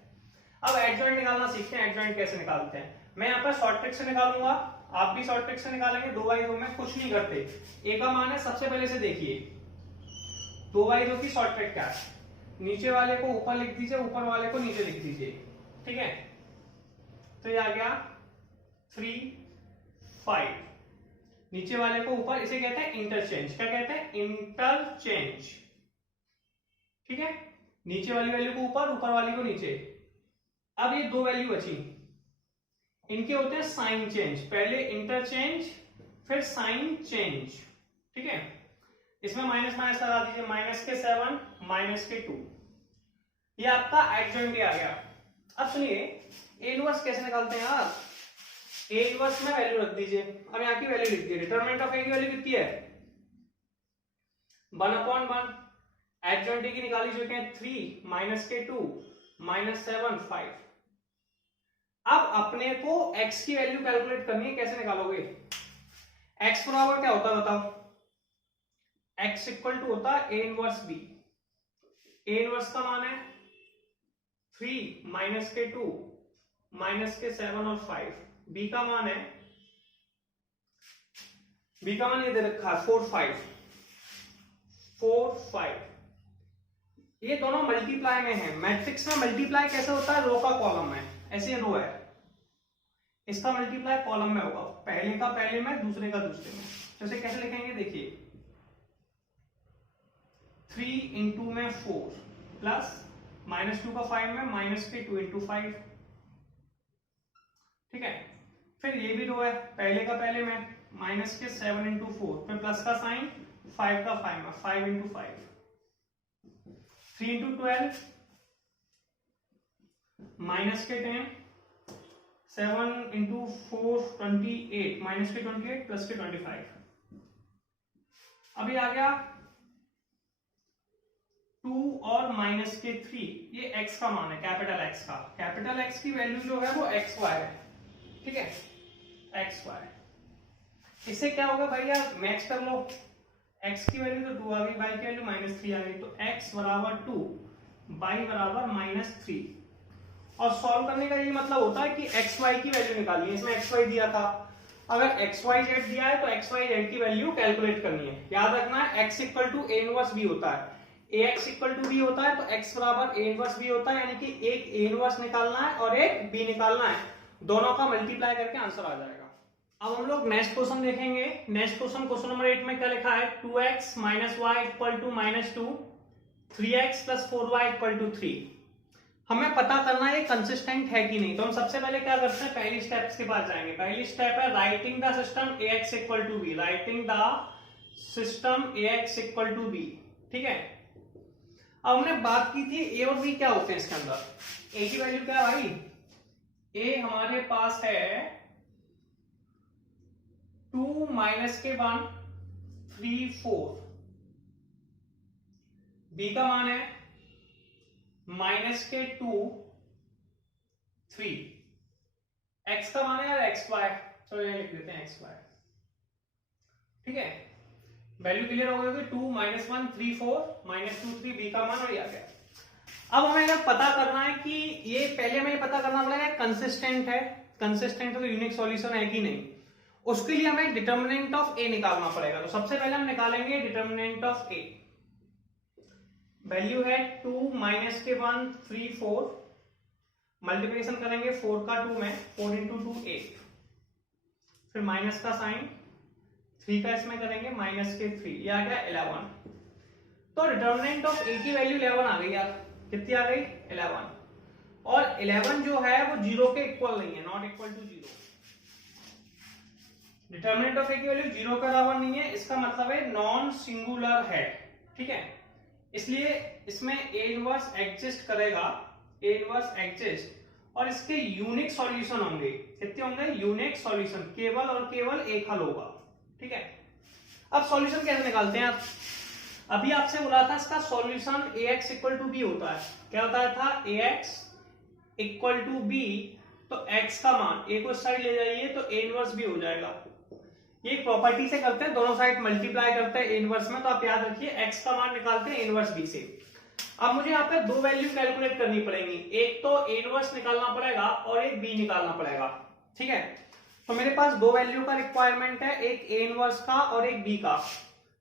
अब एडजॉइंट निकालना सीखते हैं, एडजॉइंट कैसे निकालते हैं। मैं यहाँ पर शॉर्ट ट्रिक से निकालूंगा, आप भी शॉर्ट ट्रिक से निकालेंगे। 2/2 में कुछ नहीं करते, a का मान है, सबसे पहले से देखिए 2/2 की शॉर्ट ट्रिक क्या है, नीचे वाले को ऊपर लिख दीजिए, ऊपर वाले को नीचे लिख दीजिए, ठीक है। तो ये आ गया 3 5, नीचे वाले को ऊपर, इसे कहते हैं इंटरचेंज। क्या कहते हैं, इंटरचेंज, ठीक है। नीचे वाली वैल्यू को ऊपर, ऊपर वाली को नीचे। अब ये दो वैल्यू बची, इनके होते हैं साइन चेंज, पहले इंटरचेंज फिर साइन चेंज, ठीक है। इसमें माइनस माइनस लगा दीजिए, माइनस के 7 माइनस के 2, ये आपका एडजॉइंट आ गया। अब सुनिए a इनवर्स कैसे निकालते हैं यार, a इनवर्स में वैल्यू रख दीजिए। अब यहाँ की वैल्यू लिख दीजिए, डिटरमिनेंट ऑफ a की वैल्यू कितनी है, 1/1, एडजॉइंट a की निकाली चुके हैं 3 माइनस के 2 माइनस 7 5। अब अपने को x की वैल्यू कैलकुलेट करनी है, कैसे निकालोगे, x बराबर क्या होता है बताओ, x इक्वल टू होता है a inverse b। a inverse का मान है 3 माइनस के 2 माइनस के 7 और 5, b का मान है, b का मान ये दे रखा है 4 5। ये दोनों मल्टीप्लाई में है। मैट्रिक्स में मल्टीप्लाई कैसे होता है, रो का कॉलम में, ऐसे रो है, इसका मल्टीप्लाई कॉलम में होगा, पहले का पहले में, दूसरे का दूसरे में। तो इसे कैसे लिखेंगे, देखिए 3 इंटू में 4 प्लस -2 का 5 में, -2 इंटू 5, ठीक है। फिर ये भी रो है, पहले का पहले में माइनस के 7 इंटू 4, फिर प्लस का साइन 5 का 5 में 5 इंटू 5, 3 इंटू 12 माइनस के 10, 7 इंटू 4 28, माइनस के 28 प्लस के 25। अभी आ गया 2 और माइनस के 3, ये x का मान है, कैपिटल X का। कैपिटल X की वैल्यू जो है वो XY है, ठीक है, XY। इससे क्या होगा भाई, आप मैच कर लो, x की वैल्यू तो 2 आ गई, y की वैल्यू -3 आ गई, तो x बराबर 2, y बराबर -3। और सॉल्व करने का ये मतलब होता है कि xy की वैल्यू निकालिए। इसमें xy दिया था, अगर xyz दिया है तो xyz की वैल्यू कैलकुलेट करनी है। याद रखना है x equal to a inverse b होता है, ax इक्वल टू b होता है, तो x बराबर a इनवर्स b होता है, यानी कि एक a इनवर्स निकालना है और एक b निकालना है, दोनों का मल्टीप्लाई करके आंसर आ जाएगा। अब हम लोग नेक्स्ट क्वेश्चन देखेंगे। नेक्स्ट क्वेश्चन, क्वेश्चन नंबर 8 में क्या लिखा है, 2x minus Y equal to -2, 3x plus 4y equal to 3। हमें पता करना है कंसिस्टेंट है कि नहीं। तो हम सबसे पहले क्या करते हैं, पहली स्टेप के पास जाएंगे। पहली स्टेप है writing the system ax equal to b, writing the system ax equal to b, ठीक है। अब हमने बात की थी a और b क्या होते हैं इसके अंदर। a की वैल्यू क्या है भाई, a हमारे पास है 2 माइनस के 1 3 4, b का मान है माइनस के 2 3, x का मान है यार xy, चलो ये लिख देते हैं xy, ठीक है। वैल्यू क्लियर हो गई, 2 माइनस 1 3 4 माइनस 2 3, b का मान और ये आ गया। अब हमें अगर पता करना है कि ये, पहले हमें पता करना पड़ेगा कंसिस्टेंट है, कंसिस्टेंट है तो यूनिक सॉल्यूशन है कि नहीं। उसके लिए हमें डिटर्मिनेंट ऑफ a निकालना पड़ेगा। तो सबसे पहले हम निकालेंगे डिटर्मिनेंट ऑफ a। वैल्यू है 2 माइनस के 1 3 4, मल्टीप्लिकेशन करेंगे 4 का 2 में, 4 इंटू 2 8, फिर माइनस का साइन 3 का इसमें करेंगे माइनस के 3, ये आ गया 11। तो डिटर्मिनेंट ऑफ a की वैल्यू 11 आ गई यार, कितनी आ गई 11। और 11 जो है वो 0 के इक्वल नहीं है, not equal to 0। Determinant of a की वैल्यू 0 के बराबर नहीं है, इसका मतलब है नॉन सिंगुलर है, ठीक है। इसलिए इसमें a इनवर्स एग्जिस्ट करेगा, a इनवर्स एग्जिस्ट, और इसके यूनिक सॉल्यूशन होंगे। कितने होंगे यूनिक सॉल्यूशन, केवल और केवल एक हल होगा, ठीक है। अब सॉल्यूशन कैसे निकालते हैं आप, अभी आपसे बोला था इसका solution ax equal to b होता है। क्या बताया था, ax इक्वल टू b, तो x का मान a को साइड ले जाइए तो a इनवर्स b हो जाएगा। ये प्रॉपर्टी से करते हैं, दोनों साइड मल्टीप्लाई करते हैं a इनवर्स में, तो आप याद रखिए x का मान निकालते हैं a इनवर्स b से। अब मुझे यहाँ पे दो वैल्यू कैलकुलेट करनी पड़ेगी, एक तो a इनवर्स निकालना पड़ेगा और एक b निकालना पड़ेगा, ठीक है। तो मेरे पास दो वैल्यू का रिक्वायरमेंट है, एक a इनवर्स का और एक b का।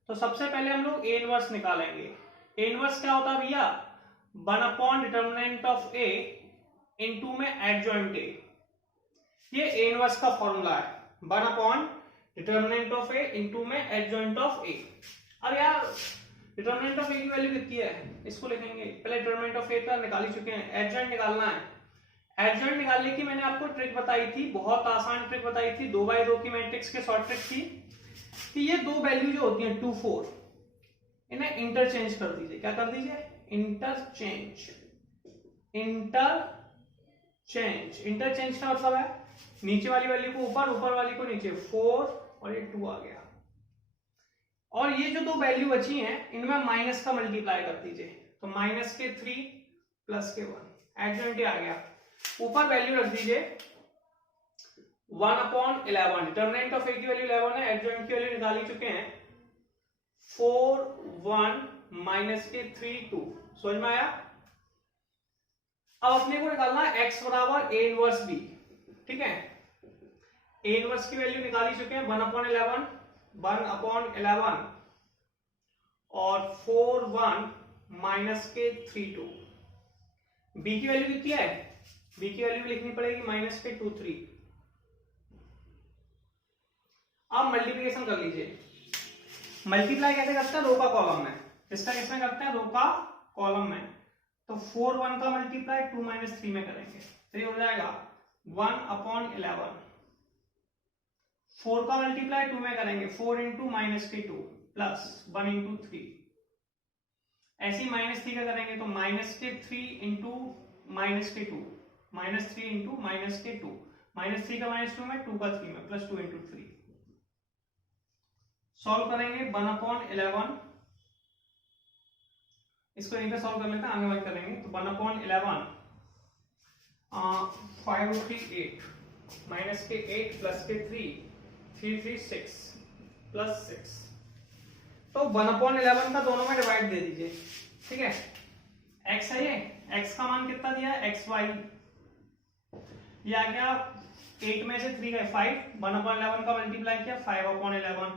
तो सबसे पहले हम लोग a इनवर्स निकालेंगे। a इनवर्स क्या होता है भैया, 1 upon determinant of a into में एडजॉइंट a, ये a इनवर्स का फॉर्मूला है, 1 upon determinant of a into में एडजॉइंट ऑफ a। अब यार डिटर्मिनेंट ऑफ a की वैल्यू कितनी है, इसको लिखेंगे, पहले डिटर्मिनेंट ऑफ a का निकाल ही चुके हैं, एडजॉइंट निकालना है। एडजॉइंट निकालने की मैंने आपको ट्रिक बताई थी, बहुत आसान ट्रिक बताई थी, 2x2 की मैट्रिक्स के शॉर्ट ट्रिक थी कि ये दो वैल्यू जो होती हैं 2 4, इन्हें इंटरचेंज कर दीजिए। क्या कर दीजिए, इंटरचेंज। इंटरचेंज का मतलब है नीचे वाली वैल्यू को ऊपर, ऊपर वाली को नीचे, 4 और ये 2 आ गया। और ये जो दो वैल्यू बची हैं इनमें माइनस का मल्टीप्लाई कर दीजिए, तो माइनस के 3 प्लस के 1, एडजॉइंट आ गया। ऊपर वैल्यू रख दीजिए 1 अपॉन 11, डिटर्मिनेंट ऑफ a की वैल्यू 11 है, एडजॉइंट की वैल्यू निकाल ही चुके हैं, 4 1 माइनस के 3 2, समझ में आया। अब अपने को निकालना है x बराबर a इनवर्स b, ठीक है। a इनवर्स की वैल्यू निकाल ही चुके हैं, 1 अपॉन 11, 1 अपॉन 11 और 4 1 माइनस के 3 2। b की वैल्यू कितनी है, b की वैल्यू लिखनी पड़ेगी माइनस के 2 3। अब मल्टीप्लिकेशन कर लीजिए। मल्टीप्लाई कैसे करते हैं, रो का कॉलम में, इसका किसमें करते हैं, रो का कॉलम में। तो 4 1 का मल्टीप्लाई 2 माइनस 3 में करेंगे, तो ये हो जाएगा 1/11। 4 का मल्टीप्लाई 2 में करेंगे, 4 इंटू -2 प्लस 1 इंटू 3। ऐसे ही -3 का करेंगे तो -3 इंटू -2, -3 इंटू -2, -3 का -2 में, 2 का 3 में, प्लस 2 इंटू 3। सॉल्व करेंगे 1/11, इसको यहीं पे सॉल्व कर लेते हैं, आगे बात करेंगे। तो 1/11 5 3 8 -8 प्लस 3 3 3 6 प्लस 6। तो 1/11 का दोनों में डिवाइड दे दीजिए, ठीक है। x है, ये x का मान कितना दिया है, xy। ये आ गया 8 में से 3 गए 5, 1/11 का मल्टीप्लाई किया 5/11,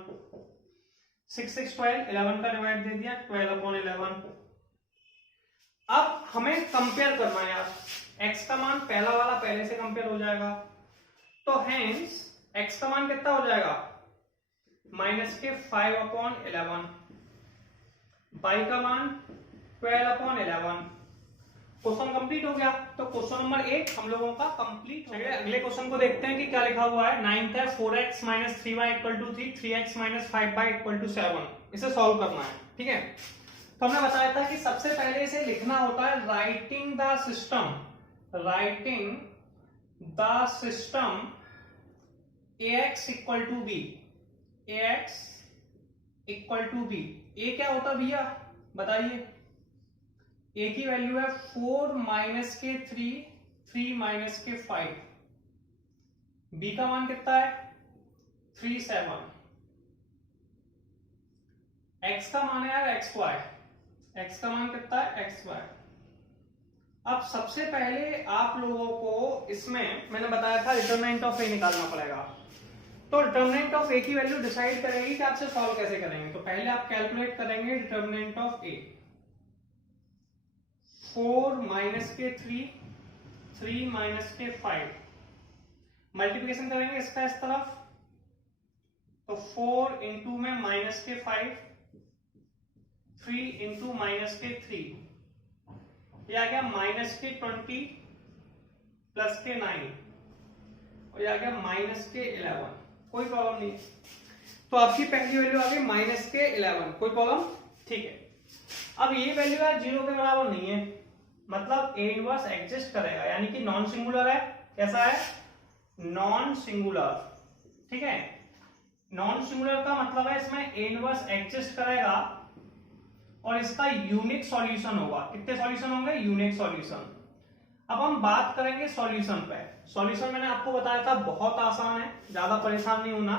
6 6 12, 11 का डिवाइड दे दिया 12/11। अब हमें कंपेयर करना है यार, x का मान पहला वाला पहले से कंपेयर हो जाएगा, तो हेंस x का मान कितना हो जाएगा, -5/11, y का मान 12/11। क्वेश्चन कंप्लीट हो गया। तो क्वेश्चन नंबर 8 हम लोगों का कंप्लीट हो गया। अगले क्वेश्चन को देखते हैं कि क्या लिखा हुआ है। 9th है 4x - 3y = 3, 3x - 5y = 7। इसे सॉल्व करना है, ठीक है। तो हमने बताया था कि सबसे पहले इसे लिखना होता है writing the system ax = b, ax = b। a क्या होता है भैया बताइए, a की वैल्यू है 4 - 3 3 - 5। b का मान कितना है 3 7। x का मान है यार xy, x का मान कितना है xy। अब सबसे पहले आप लोगों को इसमें मैंने बताया था डिटरमिनेंट ऑफ a निकालना पड़ेगा। तो डिटरमिनेंट ऑफ a की वैल्यू डिसाइड करेंगे कि आपसे सॉल्व कैसे करेंगे। तो पहले आप कैलकुलेट करेंगे डिटरमिनेंट ऑफ a। 4 - 3 3 - 5, मल्टीप्लिकेशन करेंगे इसका इस तरफ, तो 4 इंटू में -5, 3 इंटू -3, ये आ गया -20 प्लस के 9, और ये आ गया -11। कोई प्रॉब्लम नहीं। तो आपकी पहली वैल्यू आ गई -11, कोई प्रॉब्लम, ठीक है। अब ये वैल्यू है 0 के बराबर नहीं है, मतलब A इनवर्स एग्जिस्ट करेगा, यानी कि नॉन सिंगुलर है। कैसा है, नॉन सिंगुलर, ठीक है। नॉन सिंगुलर का मतलब है इसमें A इनवर्स एग्जिस्ट करेगा और इसका यूनिक सॉल्यूशन होगा। कितने सॉल्यूशन होंगे, यूनिक सॉल्यूशन। अब हम बात करेंगे सॉल्यूशन पे। सॉल्यूशन मैंने आपको बताया था बहुत आसान है, ज्यादा परेशान नहीं होना।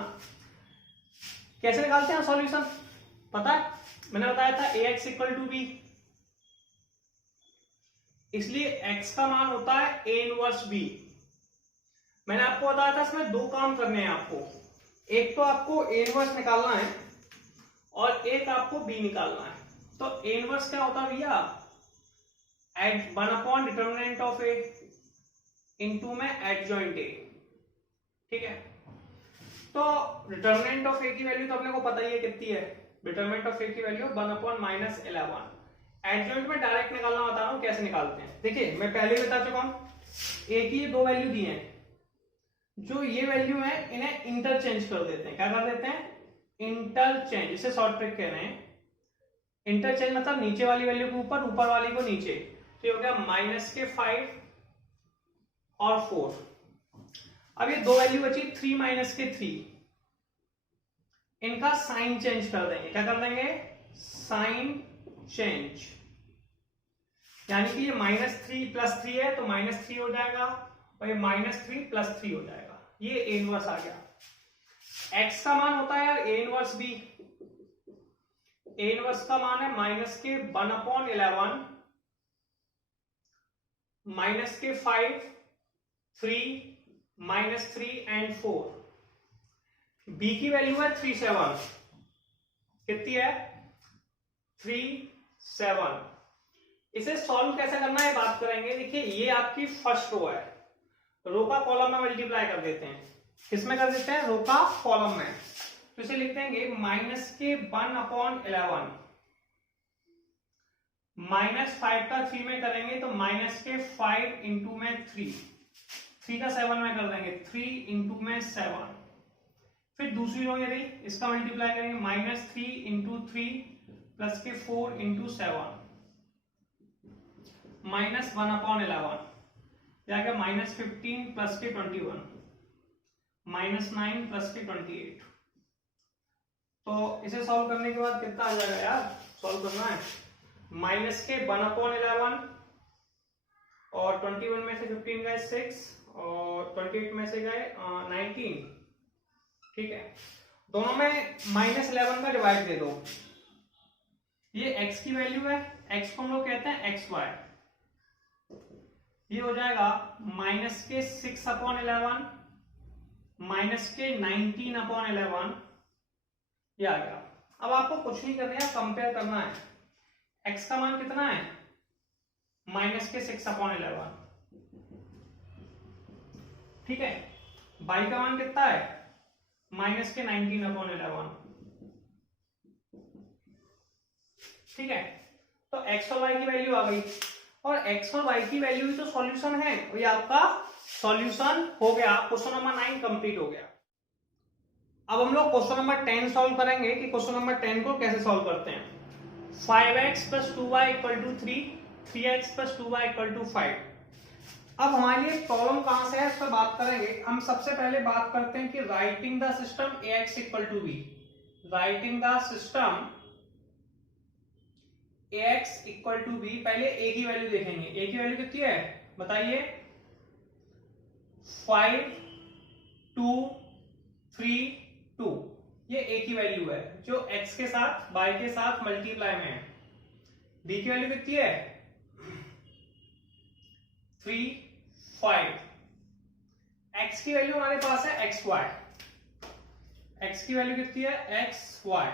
कैसे निकालते हैं सॉल्यूशन पता है, मैंने बताया था ax = b, इसलिए x का मान होता है a इनवर्स b। मैंने आपको बताया था इसमें दो काम करने हैं आपको, एक तो आपको a इनवर्स निकालना है और एक आपको b निकालना है। तो a इनवर्स क्या होता है भैया, 1/डिटरमिनेंट ऑफ a इंटू में एडजॉइंट a, ठीक है। तो डिटरमिनेंट ऑफ a की वैल्यू तो अपने को पता ही है कितनी है, डिटरमिनेंट ऑफ a की वैल्यू 1/-11। एडजॉइंट में डायरेक्ट निकालना बता रहा हूं कैसे निकालते हैं। देखिए मैं पहले ही बता चुका हूं, a की ये दो वैल्यू दी हैं, जो ये वैल्यू है इन्हें इंटरचेंज कर देते हैं। क्या कर देते हैं, इंटरचेंज, इसे शॉर्ट ट्रिक कह रहे हैं। इंटरचेंज मतलब नीचे वाली वैल्यू को ऊपर, ऊपर वाली को नीचे। तो ये हो गया -5 और 4। अब ये दो वैल्यू बची 3 - 3, इनका साइन चेंज कर देंगे। क्या कर देंगे, साइन चेंज, यानी कि ये -3 + 3 है तो -3 हो जाएगा और ये -3 + 3 हो जाएगा। ये A इनवर्स आ गया। x का मान होता है यार A inverse b। A inverse का मान है -1/11 -5 3 -3 एंड 4। b की वैल्यू है 3 7, कितनी है 3 7। इसे सॉल्व कैसे करना है बात करेंगे। देखिए ये आपकी फर्स्ट रो है, रो का कॉलम में मल्टीप्लाई कर देते हैं। किसमें कर देते हैं, रो का कॉलम में। तो इसे लिख देंगे -1/11 -5 का 3 में करेंगे तो -5 इंटू में 3 3 का 7 में कर देंगे, 3 इंटू में 7। फिर दूसरी रो ये रही, इसका मल्टीप्लाई करेंगे, -3 इंटू 3 प्लस के 4 इंटू 7 -1/11, या क्या -15 प्लस के 21 -9 प्लस के 28। तो इसे सॉल्व करने के बाद कितना आ जाएगा यार, सॉल्व करना है, माइनस के 1/11 और 21 में से 15 गए 6 और 28 में से गए 19, ठीक है। दोनों में -11 का डिवाइड दे दो, ये x की वैल्यू है, x को हम लोग कहते हैं xy, ये हो जाएगा माइनस के 6/11 माइनस के 19/11, ये आ गया। अब आपको कुछ नहीं करना है, कंपेयर करना है, x का मान कितना है, माइनस के 6/11, ठीक है, y का मान कितना है, माइनस के 19/11, ठीक है। तो x और y की वैल्यू आ गई, और x और y की वैल्यू ही तो सॉल्यूशन है, ये आपका सॉल्यूशन हो गया। क्वेश्चन नंबर 9 कंप्लीट हो गया। अब हम लोग क्वेश्चन नंबर 10 सॉल्व करेंगे कि क्वेश्चन नंबर 10 को कैसे सॉल्व करते हैं। 5x + 2y = 3, 3x + 2y = 5। अब हमारे लिए प्रॉब्लम कहां से है, इस पर बात करेंगे। हम सबसे पहले बात करते हैं कि writing the system ax = b, writing the system ax = b। पहले a की वैल्यू देखेंगे, a की वैल्यू कितनी है बताइए, 5 2 3 2, ये a की वैल्यू है जो x के साथ y के साथ मल्टीप्लाई में है। b की वैल्यू कितनी है 3 5। x की वैल्यू हमारे पास है xy, x की वैल्यू कितनी है xy,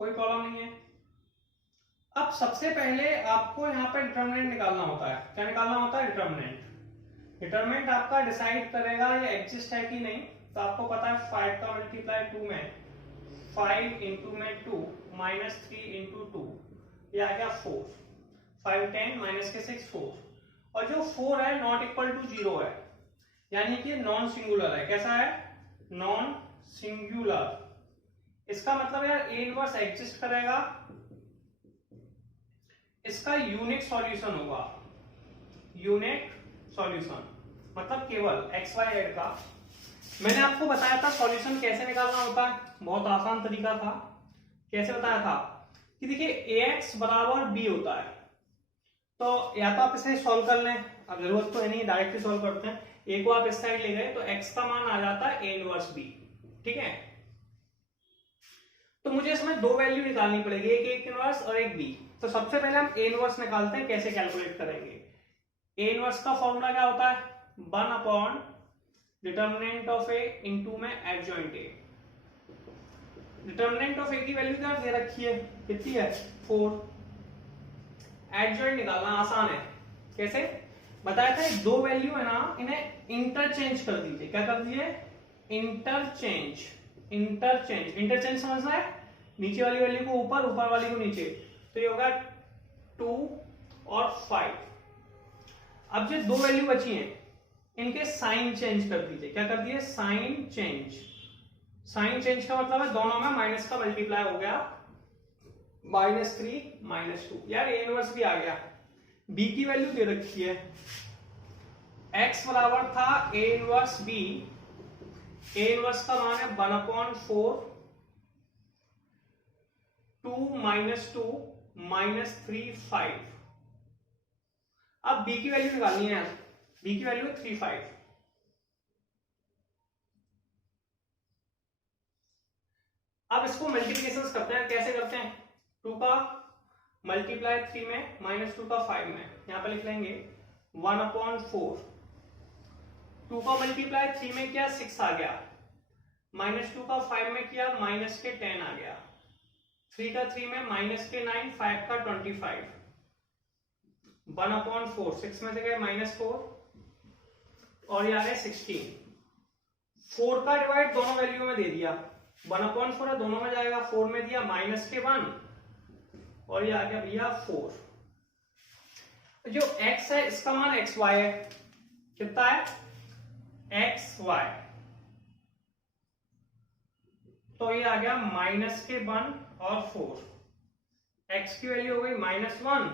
कोई प्रॉब्लम नहीं है। अब सबसे पहले आपको यहाँ पर डिटरमिनेंट निकालना होता है। क्या निकालना होता है, डिटरमिनेंट। डिटरमिनेंट आपका डिसाइड करेगा ये एग्जिस्ट है कि नहीं। तो आपको पता है 5 का मल्टीप्लाई 2 में, 5 इंटू में 2 -3 इंटू 2, ये आ गया 4, 5 10 माइनस के 6 4, और जो 4 है नॉट इक्वल टू 0 है, यानी कि नॉन सिंगुलर है। कैसा है, नॉन सिंगुलर। इसका मतलब यार ए इनवर्स एग्जिस्ट करेगा, इसका यूनिक सॉल्यूशन होगा, यूनिक सॉल्यूशन मतलब केवल एक्स वाई जेड का। मैंने आपको बताया था सॉल्यूशन कैसे निकालना होता है, बहुत आसान तरीका था। कैसे बताया था कि देखिए ax बराबर b होता है, तो या तो आप इसे सॉल्व कर लें, अब जरूरत तो है नहीं डायरेक्टली सॉल्व करते हैं। a को आप इस साइड ले गए तो x का मान आ जाता है a इनवर्स b, ठीक है। तो मुझे इसमें दो वैल्यू निकालनी पड़ेगी, एक इनवर्स और एक b। तो सबसे पहले हम a इनवर्स निकालते हैं, कैसे कैलकुलेट करेंगे। a इनवर्स का फॉर्मूला क्या होता है, 1 डिटर्मिनेंट ऑफ a इनटू में adjoint a। Determinant of a की वैल्यू क्या दे रखी है, कितनी है 4। एडजॉइंट निकालना आसान है, कैसे बताया था, दो वैल्यू है ना, इन्हें इंटरचेंज कर दीजिए। क्या कर दीजिए, इंटरचेंज। इंटरचेंज, इंटरचेंज समझना है, नीचे वाली वैल्यू को ऊपर, ऊपर वाली को नीचे। तो ये होगा 2 और 5। अब जो दो वैल्यू बची हैं इनके साइन चेंज कर दीजिए। क्या कर दिए, साइन चेंज। साइन चेंज का मतलब है दोनों में माइनस का मल्टीप्लाई हो गया, -3 -2। यार ए इनवर्स भी आ गया। b की वैल्यू दे रखी है, x बराबर था a inverse b। a inverse का मान है 1/4 2 -2 -3 5। अब b की वैल्यू निकालनी है, b की वैल्यू 3 5। अब इसको मल्टीप्लिकेशन करते हैं, कैसे करते हैं, 2 का मल्टीप्लाई 3 में -2 का 5 में, यहां पर लिख लेंगे 1/4। 2 का मल्टीप्लाई 3 में किया 6 आ गया, -2 का 5 में किया -10 आ गया, 3 का 3 में -9, 5 का 25, 1/4, 6 में से गए -4 और ये आ गया 16। 4 का डिवाइड दोनों वैल्यू में दे दिया, 1/4 है दोनों में जाएगा, 4 में दिया -1 और ये आ गया भैया 4। जो x है इसका मान xy है, कितना है एक्स वाई, तो ये आ गया -1 और 4, एक्स की वैल्यू हो गई -1,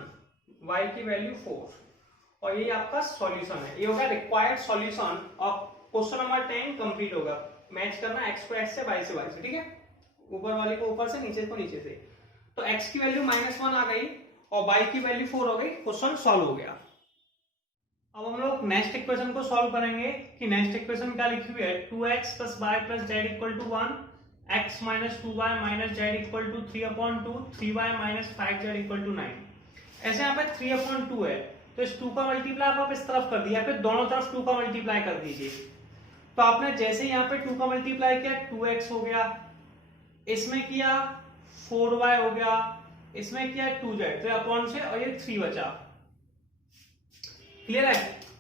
वाई की वैल्यू 4, और ये आपका सॉल्यूशन है। ये होगा required solution of question number 10 complete होगा। मैच करना एक्स को एक्स से, वाई से वाई से, ठीक है, ऊपर वाले को ऊपर से, नीचे को नीचे से। तो एक्स की वैल्यू -1 आ गई और वाई की वैल्यू 4 हो गई, क्वेश्चन सॉल्व हो गया। अब हम लोग नेक्स्ट इक्वेशन को सॉल्व करेंगे कि नेक्स्ट इक्वेशन क्या लिखी हुई है, 2x + y + z = 1, x - 2y - z = 3/2, 3y - 5z = 9। ऐसे यहाँ पे 3/2 है, तो इस 2 का मल्टीप्लाई आप इस तरफ कर दिया, फिर दोनों तरफ 2 का मल्टीप्लाई कर दीजिए। तो आपने जैसे यहाँ पे 2 का मल्टीप्लाई किया, 2x हो गया, इसमें किया 4y हो गया, इसमें किया 2z, तो अपॉन से, और ये 3 बचा। क्लियर है?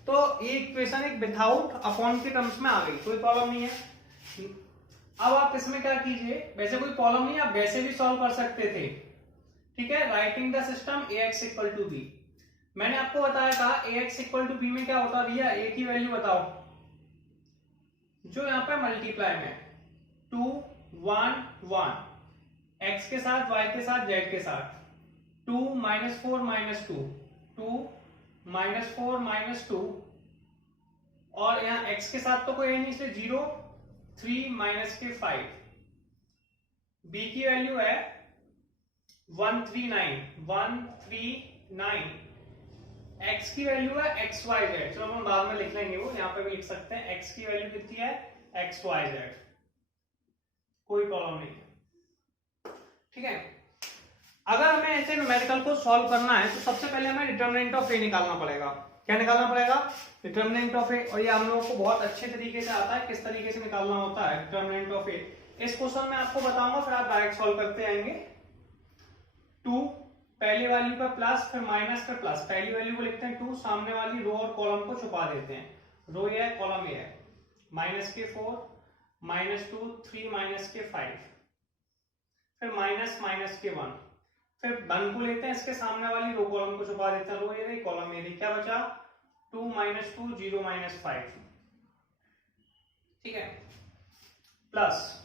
तो ये इक्वेशन एक विदाउट अपॉन के टर्म्स में आ गई, कोई प्रॉब्लम नहीं है। अब आप इसमें क्या कीजिए, वैसे कोई प्रॉब्लम नहीं, आप वैसे भी सॉल्व कर सकते थे, ठीक है। Writing the system ax = b, मैंने आपको बताया था ax = b में क्या होता है भैया, a की वैल्यू बताओ जो यहाँ पे मल्टीप्लाई में 2 1 1, x के साथ, y के साथ, z के साथ, 2 - 4 - 2, 2 -4 - 2, और यहाँ x के साथ तो कोई है नहीं इसलिए 0, 3 - 5, b की वैल्यू है 139, x की वैल्यू है xyz, चलो हम बाद में लिख लेंगे, वो यहाँ पे भी लिख सकते हैं, x की वैल्यू कितनी है xyz, कोई प्रॉब्लम नहीं है, ठीक है। अगर हमें ऐसे न्यूमेरिकल को सॉल्व करना है तो सबसे पहले हमें डिटरमिनेंट ऑफ ए निकालना पड़ेगा। क्या निकालना पड़ेगा? डिटरमिनेंट ऑफ ए, और ये हम लोगों को बहुत अच्छे तरीके से आता है किस तरीके से निकालना होता है डिटरमिनेंट ऑफ ए। इस क्वेश्चन में आपको बताऊंगा, फिर आप डायरेक्ट सॉल्व करते आएंगे। 2 पहली वैल्यू पर प्लस, फिर माइनस, फिर प्लस, पहली वैल्यू को लिखते हैं 2, सामने वाली रो और कॉलम को छुपा देते हैं, रो ये है कॉलम ये है, -4 -2 3 -5, फिर -1, फिर 1 को लेते हैं, इसके सामने वाली रो कॉलम को छुपा देते हैं, रो ये रही कॉलम ये रही, क्या बचा 2 - 2 0 - 5, ठीक है, प्लस,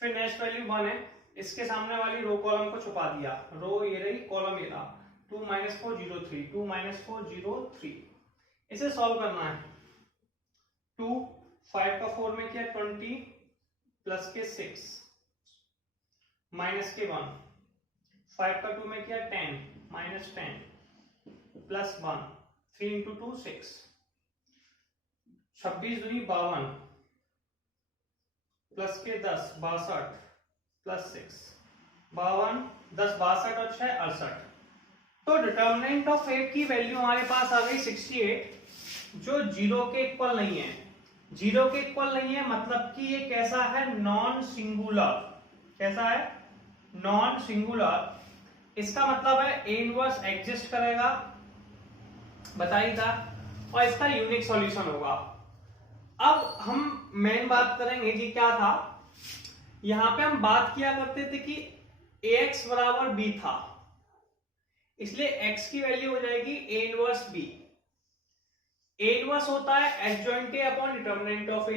फिर नेक्स्ट वैल्यू 1 है, इसके सामने वाली रो कॉलम को छुपा दिया, रो ये रही कॉलम ये रहा, 2 - 4 0 3, 2 - 4 0 3। इसे सॉल्व करना है, 2 5 का 4 में किया 20, प्लस के 6, माइनस के 1, 5 का 2 में किया 10, -10, प्लस 1, 3 × 2 6, 26 दूनी 52, प्लस के 10 62, प्लस 6, 52 10 62 और 6 68। तो डिटरमिनेंट ऑफ ए की वैल्यू हमारे पास आ गई 68, जो 0 के इक्वल नहीं है। 0 के इक्वल नहीं है मतलब कि ये कैसा है, नॉन सिंगुलर। कैसा है? Non singular. इसका मतलब है ए इनवर्स एग्जिस्ट करेगा, बताइएगा, और इसका यूनिक सॉल्यूशन होगा। अब हम मेन बात करेंगे जी, क्या था यहां पे हम बात किया करते थे कि ax बराबर b था, इसलिए x की वैल्यू हो जाएगी a inverse b। a inverse होता है adjoint a upon determinant of a,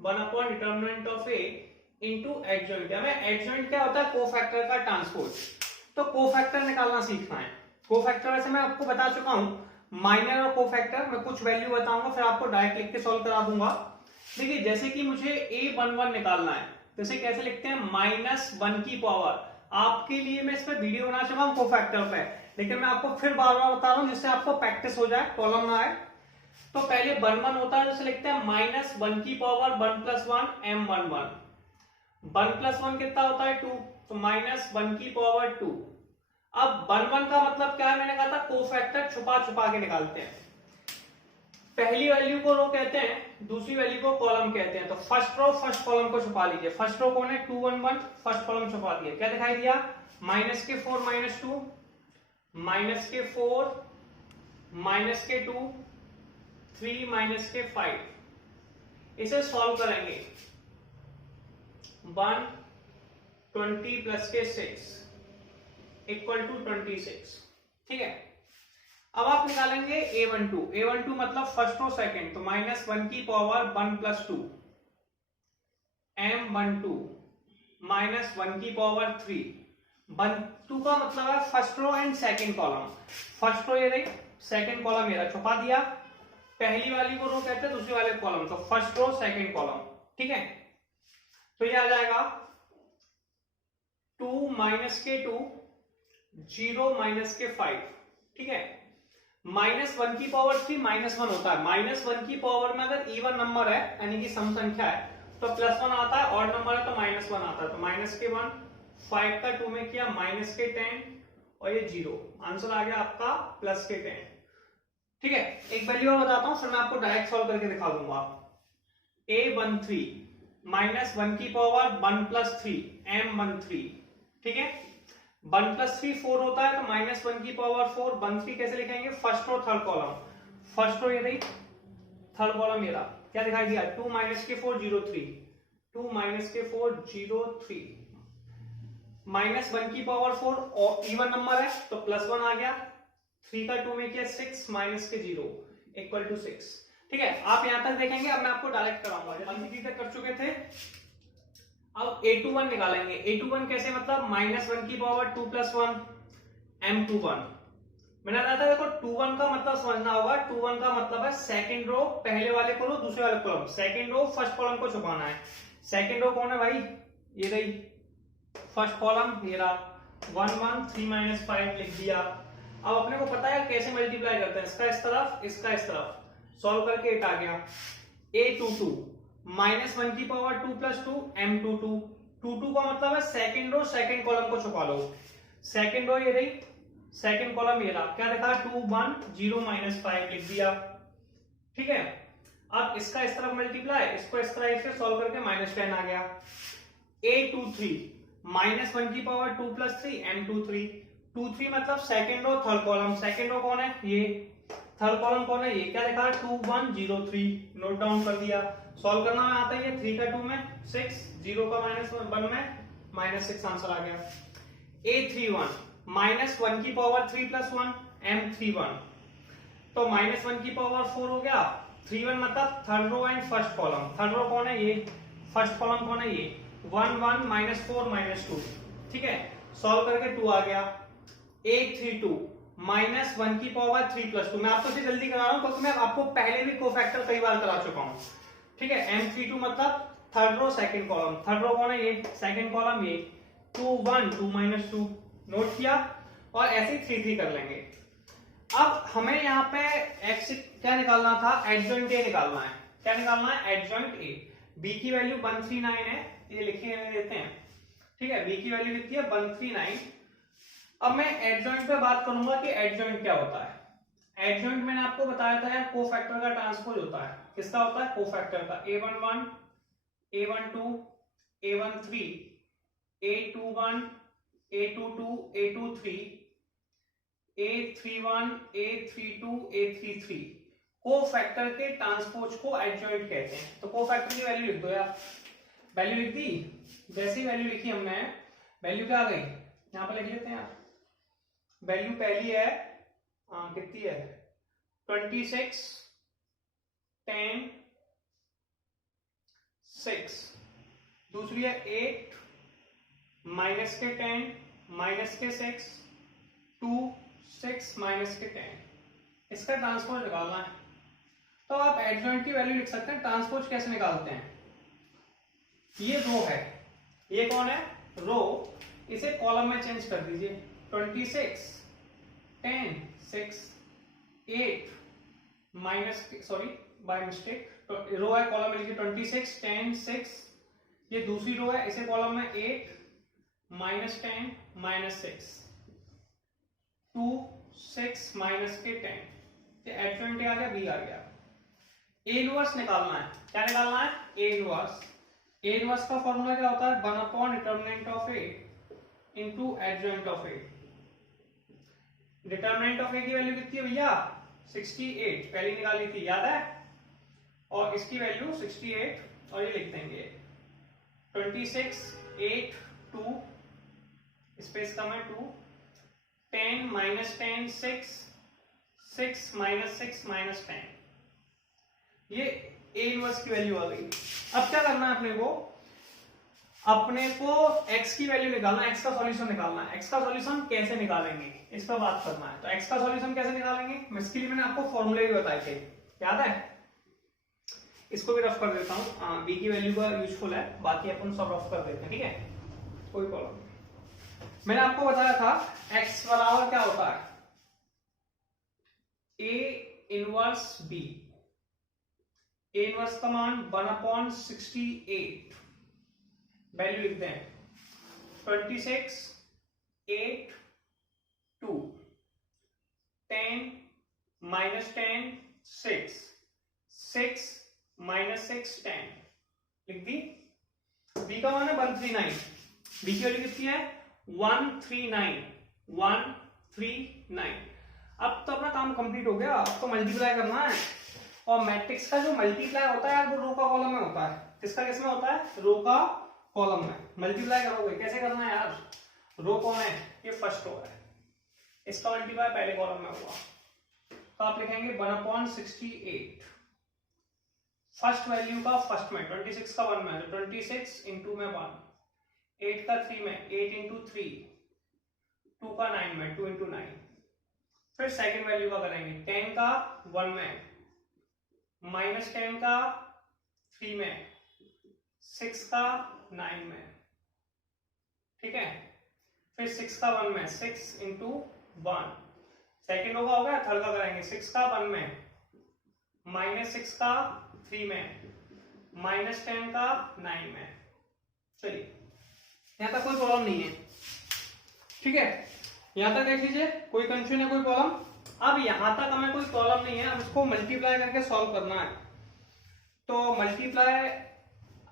1 upon determinant of a into adjoint. हमें एडजॉइंट क्या होता है, कोफैक्टर का ट्रांसपोज। तो कोफैक्टर निकालना सीखना है। कोफैक्टर वैसे मैं आपको बता चुका हूं, माइनर और कोफैक्टर मैं कुछ वैल्यू बताऊंगा, फिर आपको डायरेक्ट लिख के सॉल्व करा दूंगा। देखिए जैसे कि मुझे a11 निकालना है, तो इसे कैसे लिखते हैं, -1 की पावर। आपके लिए मैं इस पर वीडियो बना चुका हूं कोफैक्टर पे, लेकिन मैं आपको फिर बार बार बता रहा हूं जिससे आपको प्रैक्टिस हो जाए, प्रॉब्लम ना आए। तो पहले 1 होता है, जैसे लिखते हैं -1 की पावर 1 + 1 m11। 1 + 1 कितना होता है 2, तो -1 की पावर 2। अब 1 का मतलब क्या है, मैंने कहा था कोफैक्टर छुपा छुपा के निकालते हैं। पहली वैल्यू को रो कहते हैं, दूसरी वैल्यू को कॉलम कहते हैं। तो फर्स्ट रो फर्स्ट कॉलम को छुपा लीजिए। फर्स्ट रो कौन है, 2 1 1, फर्स्ट कॉलम छुपा दिया, क्या दिखाई दिया, -4 -2, -4 -2 3 -5। इसे सॉल्व करेंगे, 120 + 6 = 26, ठीक है। अब आप निकालेंगे A12 मतलब फर्स्ट रो सेकंड, तो -1 की पावर 1 + 2 M12 -1 की पावर 3 1 2 का मतलब है first row and second column. First row ये रही, सेकंड कॉलम ये छुपा दिया, पहली वाली को रो कहते हैं, दूसरी वाले कॉलम, तो फर्स्ट रो सेकंड कॉलम। ठीक है, तो ये आ जाएगा 2 - 2 0 - 5। ठीक है, -1 की पावर 3 -1 होता है। -1 की पावर में अगर इवन नंबर है यानी कि सम संख्या है तो +1 आता है, ऑड नंबर है तो -1 आता है, तो -1 5 का 2 में किया -10 और ये 0, आंसर आ गया आपका +10। ठीक है, एक वैल्यू और बताता हूं फिर मैं आपको डायरेक्ट सॉल्व करके दिखा दूंगा। A13 -1 की पावर 1 + 3 M13। ठीक है, 1 + 3 4 होता है, तो -1 की पावर 4 1 3 कैसे लिखेंगे, first row third column. First row ये रही, थर्ड कॉलम ये रहा, क्या दिखाई दिया 2 - 4 0 3 2 - 4 0 3 -1 की पावर 4 और इवन नंबर है तो +1 आ गया, 3 का 2 में किया 6 -0 = 6। ठीक है, आप यहां तक देखेंगे, अब मैं आपको डायरेक्ट कराऊंगा, 1 तक कर चुके थे। अब A21 निकालेंगे। A21 कैसे, मतलब -1 की पावर 2 + 1 M21। मैंने बताया था देखो 21 का मतलब समझना होगा, 21 का मतलब है सेकंड रो पहले वाले को लो दूसरे वाले column, second row first column को छुपाना है। सेकंड रो कौन है भाई, ये रही फर्स्ट कॉलम, ये रहा 1 1 3 - 5 लिख दिया। अब अपने को पता है कैसे मल्टीप्लाई करते हैं, इसका इस तरफ इसका इस तरफ, सॉल्व करके 8 आ गया। A22 -1 की पावर 2 + 2 M22। 22 का मतलब है सेकंड रो सेकंड कॉलम को छुपा लो। सेकंड रो ये रही, सेकंड कॉलम ये रहा, क्या लिखा 2 1 0 - 5 लिख दिया। ठीक है, अब इसका इस तरफ मल्टीप्लाई, इसको इस तरह से सॉल्व करके -10 आ गया। A23 -1 की पावर 2 + 3 M23। 23 मतलब second row third column, second row कौन है ये, थर्ड कॉलम कौन है ये, क्या लिखा है 2 1 0 3, नोट डाउन कर दिया। सॉल्व करना में आता है, 3 का 2 में 6 0 का -1 में -6, आंसर आ गया। A31 -1 की पावर 3 + 1 M31, तो -1 की पावर 4 हो गया, 31 मतलब third row and first column. Third row कौन है ये, फर्स्ट कॉलम कौन है ये 1 1 -4 -2। ठीक है, सॉल्व करके 2 आ गया। A32 -1 की पावर 3 + 2, मैं आपको इसे जल्दी करा रहा हूं क्योंकि मैं आपको पहले भी कोफैक्टर कई बार करा चुका हूं। ठीक है, M32 मतलब third row second column, third row कौन है ये सेकंड कॉलम, ये 2 1 2 -2, नोट किया, और ऐसे ही 3 3 कर लेंगे। अब हमें यहाँ पे एक्स क्या निकालना था, एडजॉइंट ए निकालना है। क्या निकालना है, एडजॉइंट ए। बी की वैल्यू 139 है, ये लिखे देते हैं। ठीक है, बी की वैल्यू कितनी है 139। अब मैं एडजॉइंट पे बात करूंगा कि एडजॉइंट क्या होता है। एडजॉइंट मैंने आपको बताया था यार कोफैक्टर का ट्रांसपोज होता है। किसका होता है, कोफैक्टर का। A11 A12 A13 A21 A22 A23 A31 A32 A33 cofactor के ट्रांसपोज को एडजॉइंट कहते हैं। तो कोफैक्टर की वैल्यू लिख दो यार, वैल्यू लिख दी, जैसी वैल्यू लिखी हमने, वैल्यू क्या आ गई, यहां पर लिख लेते हैं यार। वैल्यू पहली है कितनी है 26 10 6, दूसरी है 8 -10 -6 2 6 -10, इसका ट्रांसपोज निकालना है। तो आप एडजॉइंट की वैल्यू लिख सकते हैं। ट्रांसपोज कैसे निकालते हैं, ये रो है, ये कौन है रो, इसे कॉलम में चेंज कर दीजिए। 26 10 6 8 सॉरी बाय मिस्टेक, तो रो है कॉलम में लिखिए 26 10 6, ये दूसरी रो है, इसे कॉलम में 8 -10 -6 2 6 -10, ये एडजॉइंट आ गया, बी आ गया। ए इनवर्स निकालना है। क्या निकालना है, ए इनवर्स। ए इनवर्स का फॉर्मूला क्या होता है, 1 determinant of A into adjoint of A. Determinant of A की वैल्यू कितनी है भैया 68, पहले निकाली थी याद है, और इसकी वैल्यू 68, और ये लिख देंगे 26 8 2 स्पेस कम है 2 10 -10 6 6 माइनस 10, ये ए इनवर्स की वैल्यू आ गई। अब क्या करना है अपने को x की वैल्यू निकालना, x का सॉल्यूशन निकालना है। x का सॉल्यूशन कैसे निकालेंगे इस पर बात करना है। तो x का सॉल्यूशन कैसे निकालेंगे, इसके लिए मैंने आपको फॉर्मूले भी बताए थे, याद है? इसको भी रफ कर देता हूँ, b की वैल्यू का यूजफुल है, बाकी अपन सब रफ कर देते हैं, ठीक है, कोई प्रॉब्लम नहीं। मैंने आपको बताया था x बराबर क्या होता है, a inverse b, a inverse का मान 1/68, वैल्यू लिखते हैं 26, 8, 2, 10 माइनस 10 6, 6 माइनस 6 10 लिख दी। b का मान है 139, b की वैल्यू कितनी है 139। अब तो अपना काम कंप्लीट हो गया, अब तो मल्टीप्लाई करना है। और मैट्रिक्स का जो मल्टीप्लाई होता है वो रो का कॉलम में होता है, किसका किस में होता है, रो का कॉलम में मल्टीप्लाई करोगे। कैसे करना है यार, रो कौन है, ये फर्स्ट रो है, इसका मल्टीप्लाई पहले कॉलम में हुआ, तो आप लिखेंगे 1/68, फर्स्ट वैल्यू का फर्स्ट में, 26 का 1 में, तो 26 इंटू में 1, 8 का 3 में, 8 इंटू 3, 2 का 9 में, 2 इंटू 9। फिर सेकेंड वैल्यू का करेंगे, 10 का 1 में, माइनस 10 का 3 में, 6 का 9 में, ठीक है। फिर 6 का 1 में, 6 इंटू 1, सेकेंड होगा हो गया। थर्ड का करेंगे, 6 का 1 में, माइनस 6 का 3 में, माइनस 10 का 9 में। चलिए यहां तक कोई प्रॉब्लम नहीं है, ठीक है, यहां तक देख लीजिए, कोई कंफ्यूजन है, कोई प्रॉब्लम? अब यहां तक हमें कोई प्रॉब्लम नहीं है, अब इसको मल्टीप्लाई करके सॉल्व करना है। तो मल्टीप्लाई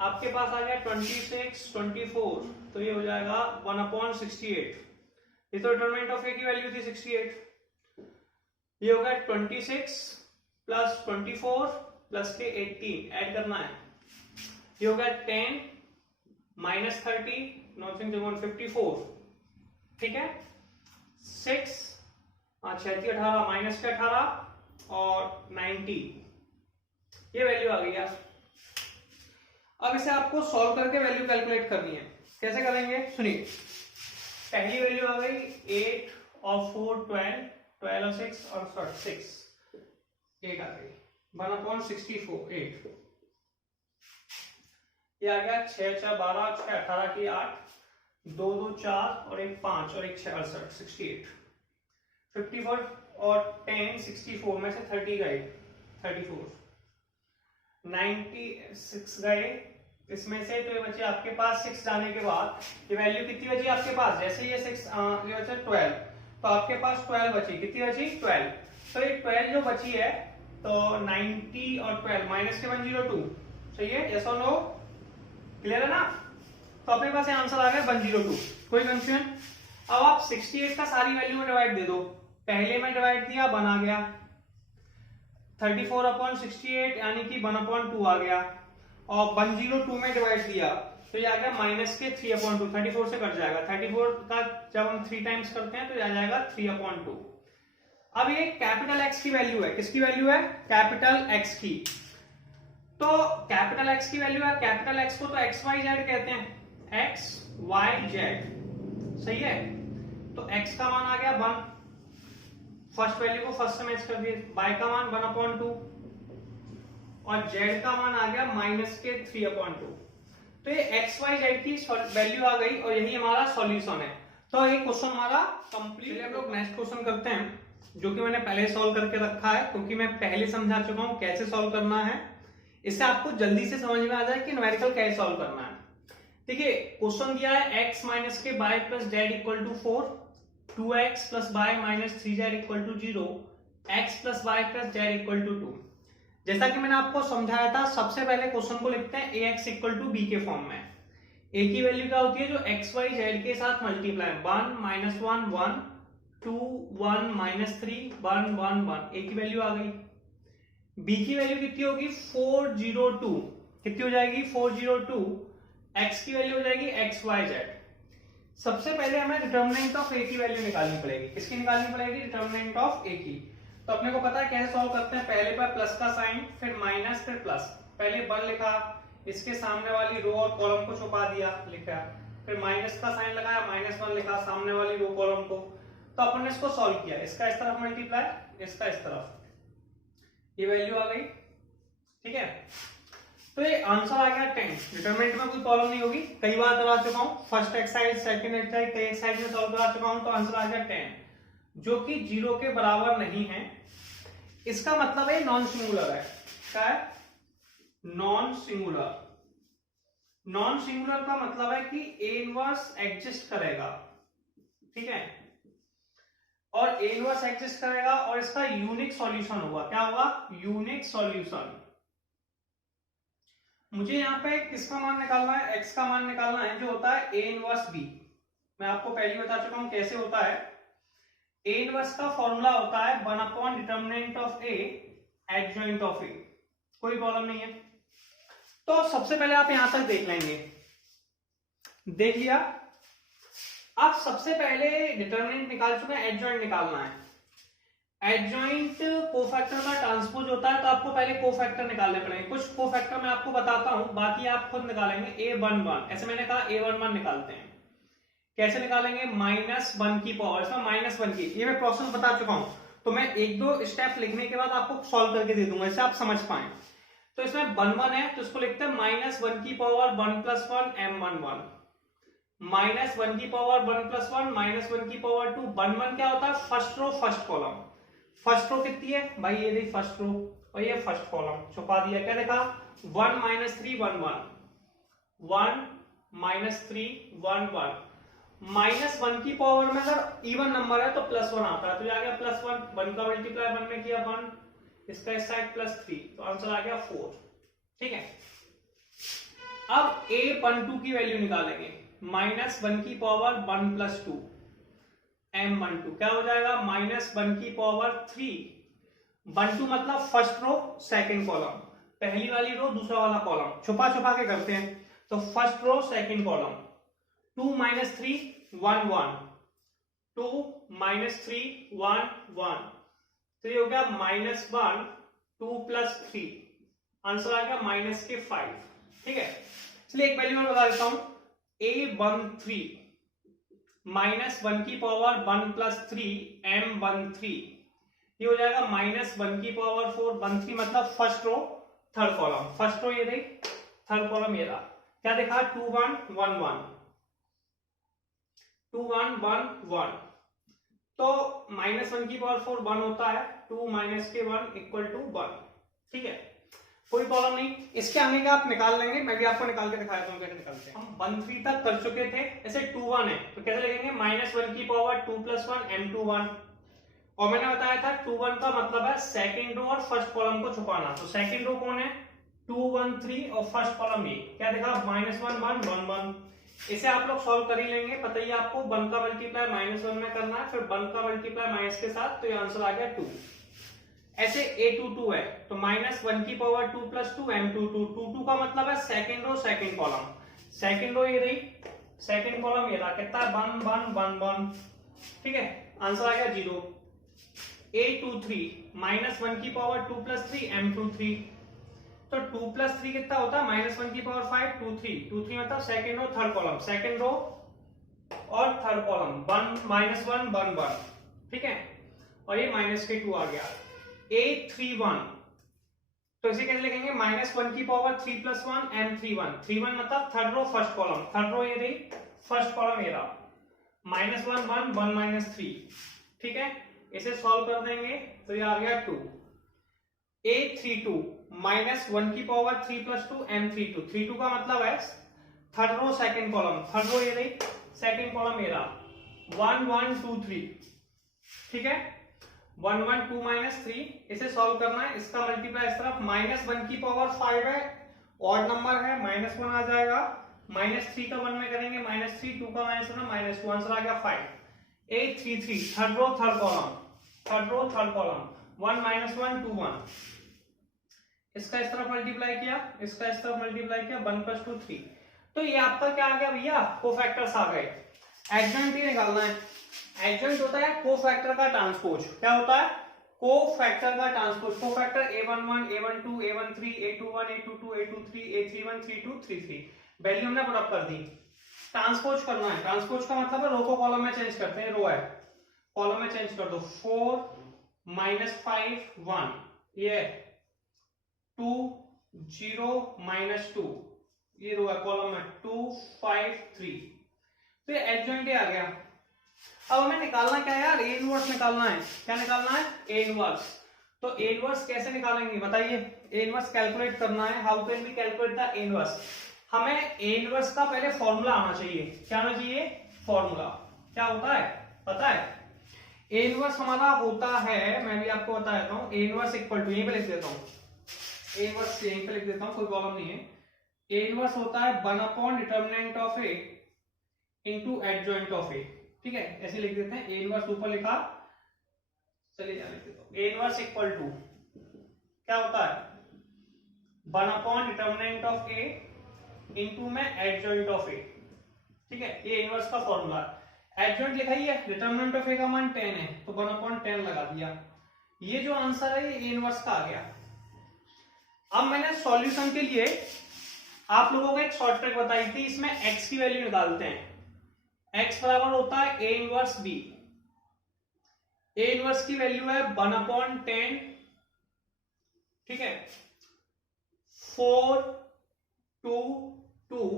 आपके पास आ गया 26, 24, तो ये हो जाएगा 1/68, ये तो डिटरमिनेंट ऑफ ए की वैल्यू थी 68, ये हो गया 26 प्लस 24 प्लस के 18 ऐड करना है, ये हो गया 10 माइनस 30 54, ठीक है, 6 36 18 माइनस के 18 और 90, ये वैल्यू आ गई यार। अब इसे आपको सॉल्व करके वैल्यू कैलकुलेट करनी है, कैसे करेंगे सुनिए। पहली वैल्यू आ गई 8 और 4 12, 12 और 6 और 6, 8 आ गई 1/64, 8, ये आ गया 6 6 12 6 18 की 8, 2 2 4 और 1 5 और 1 6 68, 68, 54 और 10 64 में से 30 गए, 34, 96 गए इसमें से, तो ये बचे आपके पास 6 जाने के बाद ये वैल्यू कितनी बची आपके पास, जैसे ये 6 ये बचा 12, तो आपके पास 12 बची, कितनी बची 12, तो ये 12 जो बची है, तो 90 और 12 माइनस के 102, सही है, यस और नो, क्लियर है ना? तो अपने पास ये आंसर आ गया 102, कोई कंफ्यूजन? अब आप 68 का सारी वैल्यू में डिवाइड दे दो, पहले में डिवाइड दिया 1 आ गया, 34/68 यानी कि 1/2 आ गया, और 102 में डिवाइड दिया तो ये आ गया माइनस के 3/2, 34 से कट जाएगा, 34 का जब हम 3 टाइम्स करते हैं तो आ जाएगा 3/2। अब ये कैपिटल एक्स की वैल्यू है, किसकी वैल्यू है, कैपिटल एक्स की, तो कैपिटल एक्स की वैल्यू है, कैपिटल एक्स को तो एक्स वाई जेड कहते हैं, एक्स वाई जेड, सही है, तो एक्स का मान आ गया 1, फर्स्ट वैल्यू को फर्स्ट से मैच कर दिए, y का मान 1/2 और z का मान आ गया माइनस के 3/2, तो ये x y z की वैल्यू आ गई और यही हमारा सॉल्यूशन है। तो ये क्वेश्चन हमारा कंप्लीट। हम लोग नेक्स्ट क्वेश्चन करते हैं, जो कि मैंने पहले सॉल्व करके रखा है, क्योंकि मैं पहले समझा चुका हूं कैसे सॉल्व करना है, इससे आपको जल्दी से समझ में आ जाए कि न्यूमेरिकल कैसे सॉल्व करना है। देखिए क्वेश्चन दिया है x माइनस के y plus z equal to 4, 2x plus y minus 3z equal to 0, x plus y plus z equal to 2। जैसा कि मैंने आपको समझाया था, सबसे पहले क्वेश्चन को लिखते हैं ax इक्वल टू b के फॉर्म में। a की वैल्यू क्या होती है, जो x y z के साथ मल्टीप्लाई, 1 माइनस 1 1, 2 1 माइनस 3 1 1 1, a की वैल्यू आ गई। b की वैल्यू कितनी होगी 402, कितनी हो जाएगी 402, x की वैल्यू हो जाएगी x y z। सबसे पहले हमें डिटर्मिनेंट ऑफ a की वैल्यू निकालनी पड़ेगी, किसकी निकालनी पड़ेगी, डिटर्मिनेंट ऑफ a की। तो अपने को पता है कैसे सॉल्व करते हैं, पहले पर प्लस का साइन, फिर माइनस, फिर प्लस। पहले 1 लिखा, इसके सामने वाली रो और कॉलम को छुपा दिया, लिखा, फिर माइनस का साइन लगाया, -1 लिखा सामने वाली रो कॉलम को। तो अपन ने इसको सॉल्व किया, इसका इस तरफ मल्टीप्लाई, इसका इस तरफ, ये वैल्यू आ गई, ठीक है। तो ये आंसर आ गया 10। डिटरमिनेंट में कोई प्रॉब्लम नहीं होगी, कई बार करा चुका हूं, फर्स्ट एक्सरसाइज, सेकंड एक्सरसाइज, कई एक्सरसाइज में सॉल्व करा चुका हूं। तो आंसर आ गया 10, जो कि 0 के बराबर नहीं है। इसका मतलब है नॉन सिंगुलर है। क्या है? Non singular. नॉन सिंगुलर का मतलब है कि ए इनवर्स एग्जिस्ट करेगा, ठीक है, और ए इनवर्स एग्जिस्ट करेगा और इसका यूनिक सॉल्यूशन होगा। क्या होगा? Unique solution. मुझे यहाँ पे किसका मान निकालना है? एक्स का मान निकालना है, जो होता है ए इनवर्स बी। मैं आपको पहले बता चुका हूं कैसे होता है। ए इनवर्स का फॉर्मूला होता है 1 determinant of A adjoint of A. कोई प्रॉब्लम नहीं है। तो सबसे पहले आप यहां तक देख लेंगे, देख लिया। आप सबसे पहले डिटरमिनेंट निकाल चुके हैं, एडजॉइंट निकालना है। एडजॉइंट कोफैक्टर का ट्रांसपोज होता है, तो आपको पहले कोफैक्टर निकालने पड़ेंगे। कुछ कोफैक्टर मैं आपको बताता हूं, बाकी आप खुद निकालेंगे। A11, ऐसे मैंने कहा A11 निकालते हैं। कैसे निकालेंगे? -1 की पावर, इसमें -1 की, ये मैं प्रोसेस बता चुका हूं। तो मैं 1-2 स्टेप लिखने के बाद आपको सॉल्व करके दे दूंगा, इससे आप समझ पाए। तो इसमें 1 है, तो इसको लिखते हैं -1 की पावर 1 + 1 M11, -1 की पावर 1 + 1 -1 की पावर 2। 1 क्या होता है? First row first column. First row कितनी है भाई? ये देखिए फर्स्ट रो, और ये फर्स्ट कॉलम छुपा दिया। क्या देखा? 1 - 3 1 1, 1 - 3 1 1। -1 की पावर में अगर इवन नंबर है तो +1 आता है, तो आ गया +1। 1 का मल्टीप्लाई 1 में किया 1, इसका इस साइड +3, तो आंसर आ गया 4, ठीक है। अब A12 की वैल्यू निकालेंगे। -1 की पावर 1 + 2 M12 क्या हो जाएगा? -1 की पावर 3। 12 मतलब फर्स्ट रो सेकंड कॉलम, पहली वाली रो दूसरा वाला कॉलम, छुपा छुपा के करते हैं। तो फर्स्ट रो सेकंड कॉलम, 2 - 3 1 1, 2 - 3 1 1, तो ये हो गया -1 2 + 3, आंसर आ गया -5, ठीक है। चलिए एक वैल्यू मैं बता देता हूं। A13 -1 की पावर 1 + 3 M13, ये हो जाएगा -1 की पावर 4। 13 मतलब first row third column, first row ये रही, थर्ड कॉलम ये रहा। क्या देखा? 2 1 1 1, 2 1 1 1। तो -1 की पावर 4 1 होता है, 2 - 1 = 1, ठीक है। कोई प्रॉब्लम नहीं। इसके आगे का आप निकाल लेंगे, मैं भी आपको निकाल के दिखाता हूं कैसे निकालते हैं। हम 1 3 तक कर चुके थे। ऐसे 2 1 है तो कैसे लिखेंगे? -1 की पावर 2 + 1 M21, और मैंने बताया था 2 1 का मतलब है सेकंड रो और फर्स्ट कॉलम को छुपाना। तो सेकंड रो कौन है? 2 1 3, और फर्स्ट कॉलम ये क्या देखा? -1 1 1 1। इसे आप लोग सॉल्व कर ही लेंगे, पता ही आपको 1 का मल्टीप्लाई -1 में करना है, फिर 1 का मल्टीप्लाई माइनस के साथ, तो ये आंसर आ गया 2। ऐसे A22 है तो -1 की पावर 2 + 2 M22, 22 का मतलब है second row second column, second row ये रही, सेकंड कॉलम ये रहा। कितना है? 1 1 1 1, ठीक है, आंसर आ गया 0। A23 -1 की पावर 2 + 3 M23, तो 2 + 3 कितना होता है? -1 की पावर 5 2 3, 2 3 मतलब second row third column, second row और थर्ड कॉलम 1 -1 1 1, ठीक है, और ये -2 आ गया। A31 तो इसे कैसे लिखेंगे? -1 की पावर 3 + 1 M31, 31 मतलब third row first column, third row ये रही, फर्स्ट कॉलम ये रहा, -1 1 1 -3, ठीक है। इसे सॉल्व कर देंगे तो ये आ गया 2। A32 -1 की पावर 3 + 2 M32, 32 का मतलब है third row second column, third row ये रही, सेकंड कॉलम ये रहा, 1 1 2 3, ठीक है। 1 1 2 -3, इसे सॉल्व करना है। इसका मल्टीप्लाई इस तरफ, -1 की पावर 5 है, ऑड नंबर है, -1 आ जाएगा, -3 का 1 में करेंगे -3, 2 का -1 -2, आंसर आ गया 5। A33 third row third column, third row third column, 1 -1 2 1, इसका इस तरफ मल्टीप्लाई किया, इसका इस तरफ मल्टीप्लाई किया, 1 + 2 3। तो ये आपका क्या आ गया भैया? कोफैक्टर्स आ गए। एडजॉइंट ही निकालना है। एडजॉइंट होता है कोफैक्टर का ट्रांसपोज। क्या होता है? कोफैक्टर का transpose, cofactor A11, A12, A13, A21, A22, A23, A31, 32, 33 value हमने पुट अप कर दी। ट्रांसपोज करना है, ट्रांसपोज का मतलब है रो को कॉलम में चेंज करते हैं, रो है कॉलम में चेंज कर दो। 4 -5 1, ये 2 0 -2, ये रो है कॉलम में 2 5 3, तो ये एडजॉइंट आ गया। अब हमें निकालना क्या है यार, ए इनवर्स निकालना है। क्या निकालना है? A inverse. तो ए इनवर्स कैसे निकालेंगे बताइए? ए इनवर्स कैलकुलेट करना है। How can we calculate the A inverse? हमें ए इनवर्स का पहले फॉर्मूला आना चाहिए। क्या आना चाहिए? फॉर्मूला। क्या होता है पता है? ए इनवर्स हमारा होता है, मैं भी आपको बता देता हूं, ए इनवर्स इक्वल टू, यहीं पे लिख देता हूं, ए इनवर्स यहीं पे लिख देता हूं, कोई प्रॉब्लम नहीं है। ए इनवर्स होता है 1 determinant of A into adjoint of A. ठीक है, ऐसे लिख देते हैं। ए इनवर्स ऊपर लिखा, चलिए यहां लिख देता हूं। ए इनवर्स इक्वल टू क्या होता है? 1 डिटर्मिनेंट ऑफ ए इनटू में एडजॉइंट ऑफ ए। ठीक है, ए इनवर्स का फॉर्मूला। एडजॉइंट लिखा ही है, डिटर्मिनेंट ऑफ ए का मान 10 है तो 1/10 लगा दिया। ये जो आंसर है ये ए इनवर्स का आ गया। अब मैंने सॉल्यूशन के लिए आप लोगों को एक शॉर्ट ट्रिक बताई थी, इसमें x की वैल्यू निकालते हैं। x बराबर होता है a inverse b। a inverse की वैल्यू है 1/10। ठीक है, 4 2 2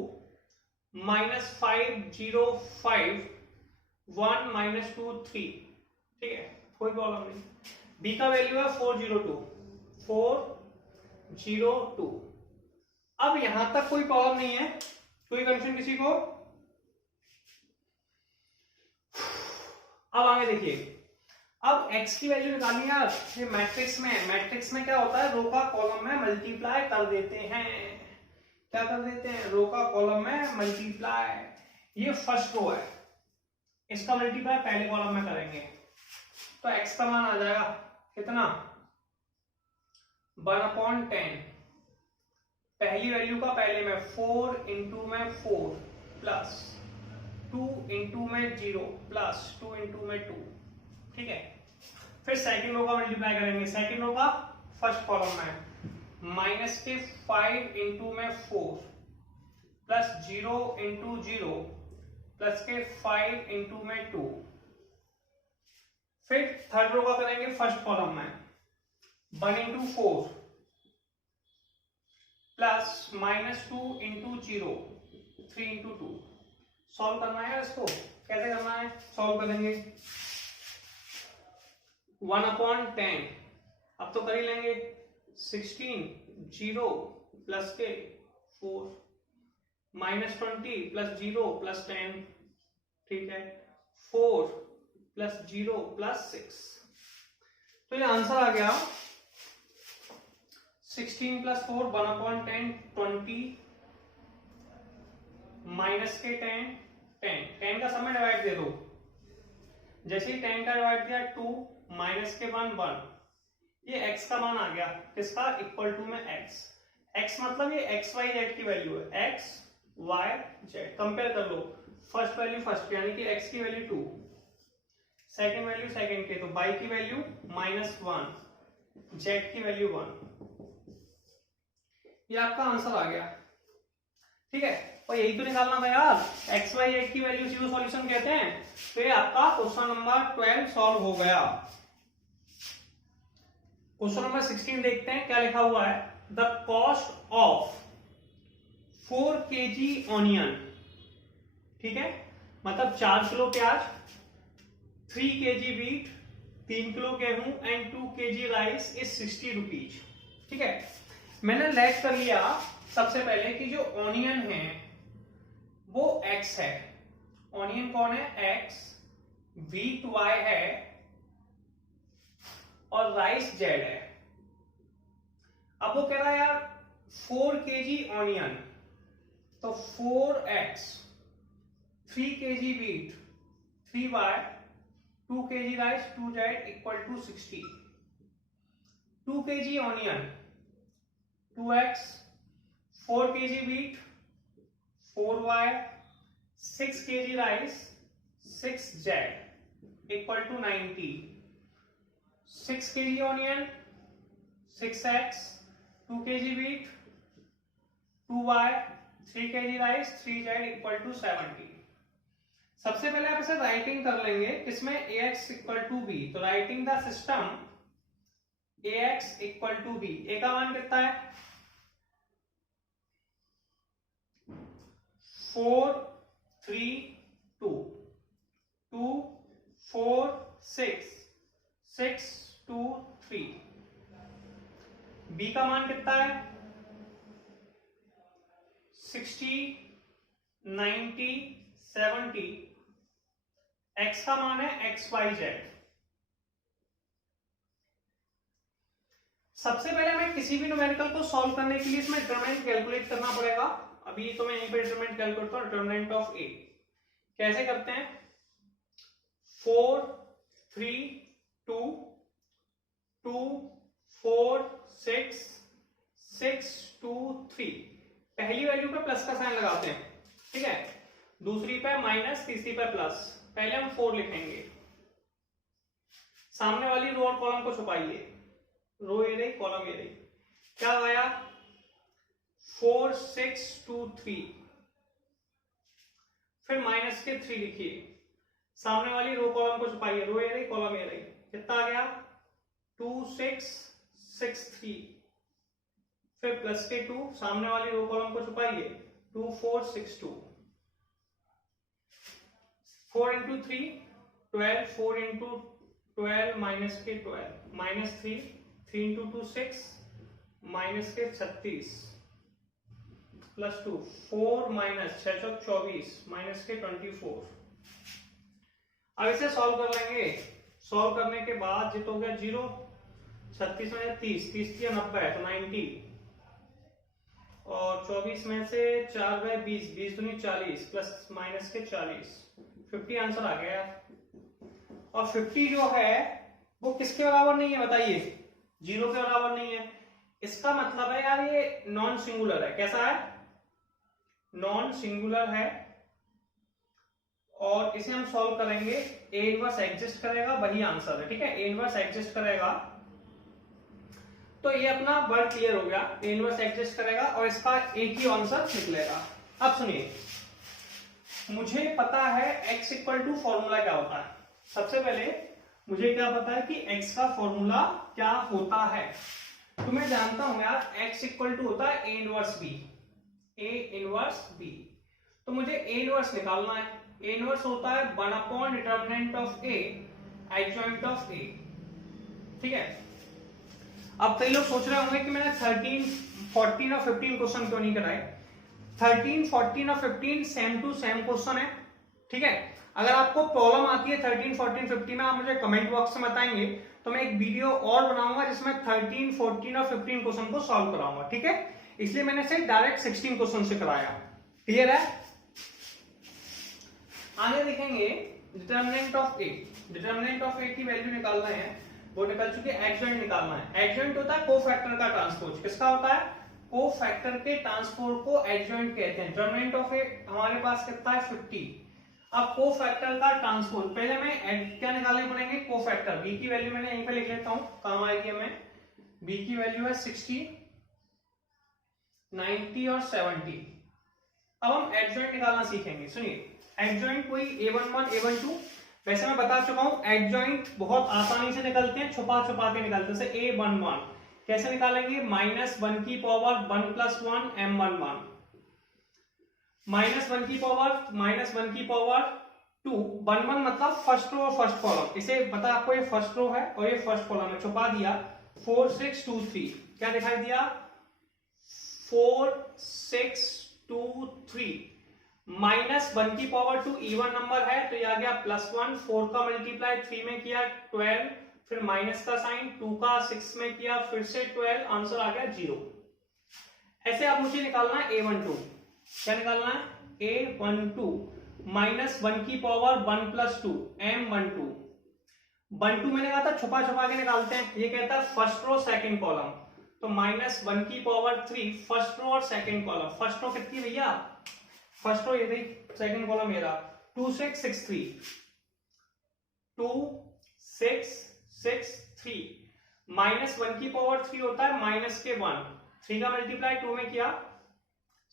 -5 0 5 1 -2 3। ठीक है, कोई प्रॉब्लम नहीं। b का वैल्यू है 402 402। अब यहां तक कोई प्रॉब्लम नहीं है, कोई कंफ्यूजन किसी को? अब आगे देखिए, अब x की वैल्यू निकालनी है यार। ये मैट्रिक्स में है, मैट्रिक्स में क्या होता है, रो का कॉलम में मल्टीप्लाई कर देते हैं। क्या कर देते हैं? रो का कॉलम में मल्टीप्लाई। ये फर्स्ट रो है, इसका मल्टीप्लाई पहले कॉलम में करेंगे तो x का मान आ जाएगा कितना? 1/10। पहली वैल्यू का पहले में 4 इंटू में 4 प्लस 2 इंटू में 0 प्लस 2 इंटू में 2। ठीक है, फिर सेकंड रो का मल्टीप्लाई करेंगे। सेकंड रो का फर्स्ट कॉलम में माइनस के 5 इंटू में 4 प्लस 0 इंटू 0 प्लस के 5 इंटू में 2। फिर थर्ड रो का करेंगे फर्स्ट कॉलम में 1 into 4 plus -2 into 0 3 into 2। Solve करना है इसको, कैसे करना है? सॉल्व करेंगे 1/10, अब तो कर ही लेंगे। 16 0 प्लस के 4 -20 प्लस 0 प्लस 10। ठीक है, 4 प्लस 0 प्लस 6। तो ये आंसर आ गया 16 प्लस 4 1/10 20 माइनस के 10 10 10 का समय डिवाइड दे दो। जैसे ही 10 का डिवाइड दिया 2 माइनस के 1 1। ये x का मान आ गया, किसका? इक्वल टू में x। x मतलब ये x y z की वैल्यू है, x y z। कंपेयर कर लो, फर्स्ट वैल्यू फर्स्ट यानी कि x की वैल्यू 2, सेकंड वैल्यू सेकंड के, तो y की वैल्यू -1, z की वैल्यू 1। ये आपका आंसर आ गया। ठीक है, और यही तो निकालना था यार, x y z की वैल्यू जीरो सॉल्यूशन कहते हैं। तो ये आपका क्वेश्चन नंबर 12 सॉल्व हो गया। क्वेश्चन नंबर 16 देखते हैं क्या लिखा हुआ है। The cost of 4 kg onion, ठीक है, मतलब 4 किलो प्याज, 3 kg वीट, 3 किलो गेहूं and 2 kg rice is 60 rupees. ठीक है, मैंने लेट कर लिया सबसे पहले कि जो ऑनियन है वो x है। ऑनियन कौन है? x, वीट y है और राइस z है। अब वो कह रहा है यार 4 kg ऑनियन, तो 4x, 3 kg wheat, 3y, 2 kg rice, 2z equal to 60। 2 kg onion 2x, 4 kg wheat 4y, 6 kg rice 6z equal to 90। 6 kg onion, 6 eggs, 2 kg wheat, 2y, 3 kg rice, 3z equal to 70। सबसे पहले आप इसे writing कर लेंगे किसमें, ax equal to b। तो writing the system ax equal to b, a का मान कितना है 4 3 2 2 4 6 6 2 3। b का मान कितना है 60 90 70। x का मान है xyz। सबसे पहले हमें किसी भी न्यूमेरिकल को सॉल्व करने के लिए इसमें डिटरमिनेंट कैलकुलेट करना पड़ेगा। अभी तो मैं यहीं पे डिटरमिनेंट कैलकुलेट करता हूं, डिटरमिनेंट ऑफ a कैसे करते हैं, 4 3 2 2 4 6 6 2 3। पहली वैल्यू पे प्लस का साइन लगाते हैं, ठीक है, दूसरी पे माइनस, तीसरी पे प्लस। पहले हम 4 लिखेंगे, सामने वाली रो और कॉलम को छुपाइए, रो ये रही कॉलम ये रही, क्या आया 4 6 2 3। फिर माइनस के 3 लिखिए, सामने वाली रो कॉलम को छुपाइए, रो ये रही कॉलम ये रही, कितना आ गया 2 6 6 3। फिर प्लस के 2, सामने वाली रो कॉलम को छुपाइए, 2 4 6 2। 4 into 3 12, 4 into 12 माइनस के 12 माइनस 3 3 into 2 6 माइनस के 36 प्लस 2 4 माइनस 6 24 माइनस के 24। अब इसे सॉल्व कर लेंगे। सॉल्व करने के बाद जित हो गया 0, 36 में 30 30 या 90 तो 90, और 24 में से 4 बाय 20 20 दूनी 40 प्लस माइनस के 40 50 आंसर आ गया। और 50 जो है वो किसके बराबर नहीं है बताइए, 0 के बराबर नहीं है। इसका मतलब है यार ये नॉन सिंगुलर है। कैसा है, नॉन सिंगुलर है। और इसे हम सॉल्व करेंगे, ए इनवर्स एग्जिस्ट करेगा, वही आंसर है, ठीक है, ए इनवर्स एग्जिस्ट करेगा। तो ये अपना वर्ड क्लियर हो गया, ए इनवर्स एग्जिस्ट करेगा और इसका एक ही आंसर निकलेगा। अब सुनिए, मुझे पता है x इक्वल टू फॉर्मूला क्या होता है। सबसे पहले मुझे क्या पता है कि x का फॉर्मूला क्या होता है। तो मैं जानता हूं यार x इक्वल टू होता है a inverse b, a inverse b। तो मुझे a इनवर्स निकालना है। a इनवर्स होता है 1 upon determinant of a adjoint of a, ठीक है। अब कई लोग सोच रहे होंगे कि मैंने 13 14 और 15 क्वेश्चन क्यों नहीं कराए। 13 14 और 15 सेम टू सेम क्वेश्चन है, ठीक है। अगर आपको प्रॉब्लम आती है 13 14 15 में, आप मुझे कमेंट बॉक्स में बताएंगे तो मैं एक वीडियो और बनाऊंगा जिसमें 13 14 और 15 क्वेश्चन को सॉल्व कराऊंगा, ठीक है। इसलिए मैंने से डायरेक्ट 16 क्वेश्चन से कराया। क्लियर है। आगे देखेंगे determinant of A. Determinant of A की वैल्यू निकालना है, वो निकल चुके, एडजॉइंट निकालना है। एडजॉइंट होता है कोफैक्टर का ट्रांसपोज। किसका होता है, कोफैक्टर के ट्रांसपोज को एडजॉइंट कहते हैं। डिटरमिनेंट ऑफ ए हमारे पास कितना है 50। अब कोफैक्टर का ट्रांसपोज, पहले मैं क्या निकालने पड़ेंगे, कोफैक्टर। बी की वैल्यू मैंने यहीं पे लिख लेता हूं, काम आएगी हमें। बी की वैल्यू है 60 90 और 70। अब हम एडजॉइंट निकालना सीखेंगे। सुनिए, एडजॉइंट कोई a11 a12, वैसे मैं बता चुका हूं एडजॉइंट बहुत आसानी से निकलते हैं, छुपा छुपा के निकलते हैं। जैसे a11 कैसे निकालेंगे, -1 की पावर 1 + 1 m11, -1 की पावर -1 की पावर 2, 11 मतलब फर्स्ट रो और फर्स्ट कॉलम। इसे पता आपको ये फर्स्ट रो है और ये फर्स्ट कॉलम है, छुपा दिया। 4 6 2 3 क्या दिखाई दिया, 4 6 2 3। -1 की पावर 2 इवन नंबर है तो ये आ गया +1। 4 का मल्टीप्लाई 3 में किया 12, फिर माइनस का साइन, 2 का 6 में किया फिर से 12, आंसर आ गया 0। ऐसे अब मुझे निकालना है a12। क्या निकालना है, a12 -1 की पावर 1 + 2 m12। 12 मैंने कहा था छुपा छुपा के निकालते हैं, ये कहता है फर्स्ट रो सेकंड कॉलम। तो -1 की पावर 3 फर्स्ट रो और सेकंड कॉलम। फर्स्ट रो कितनी भैया, फर्स्ट रो ये थी, सेकंड कॉलम ये रहा, 2 6 6 3 2 6 6 3 माइनस 1 की पावर 3 होता है माइनस के 1, 3 का मल्टीप्लाई 2 में किया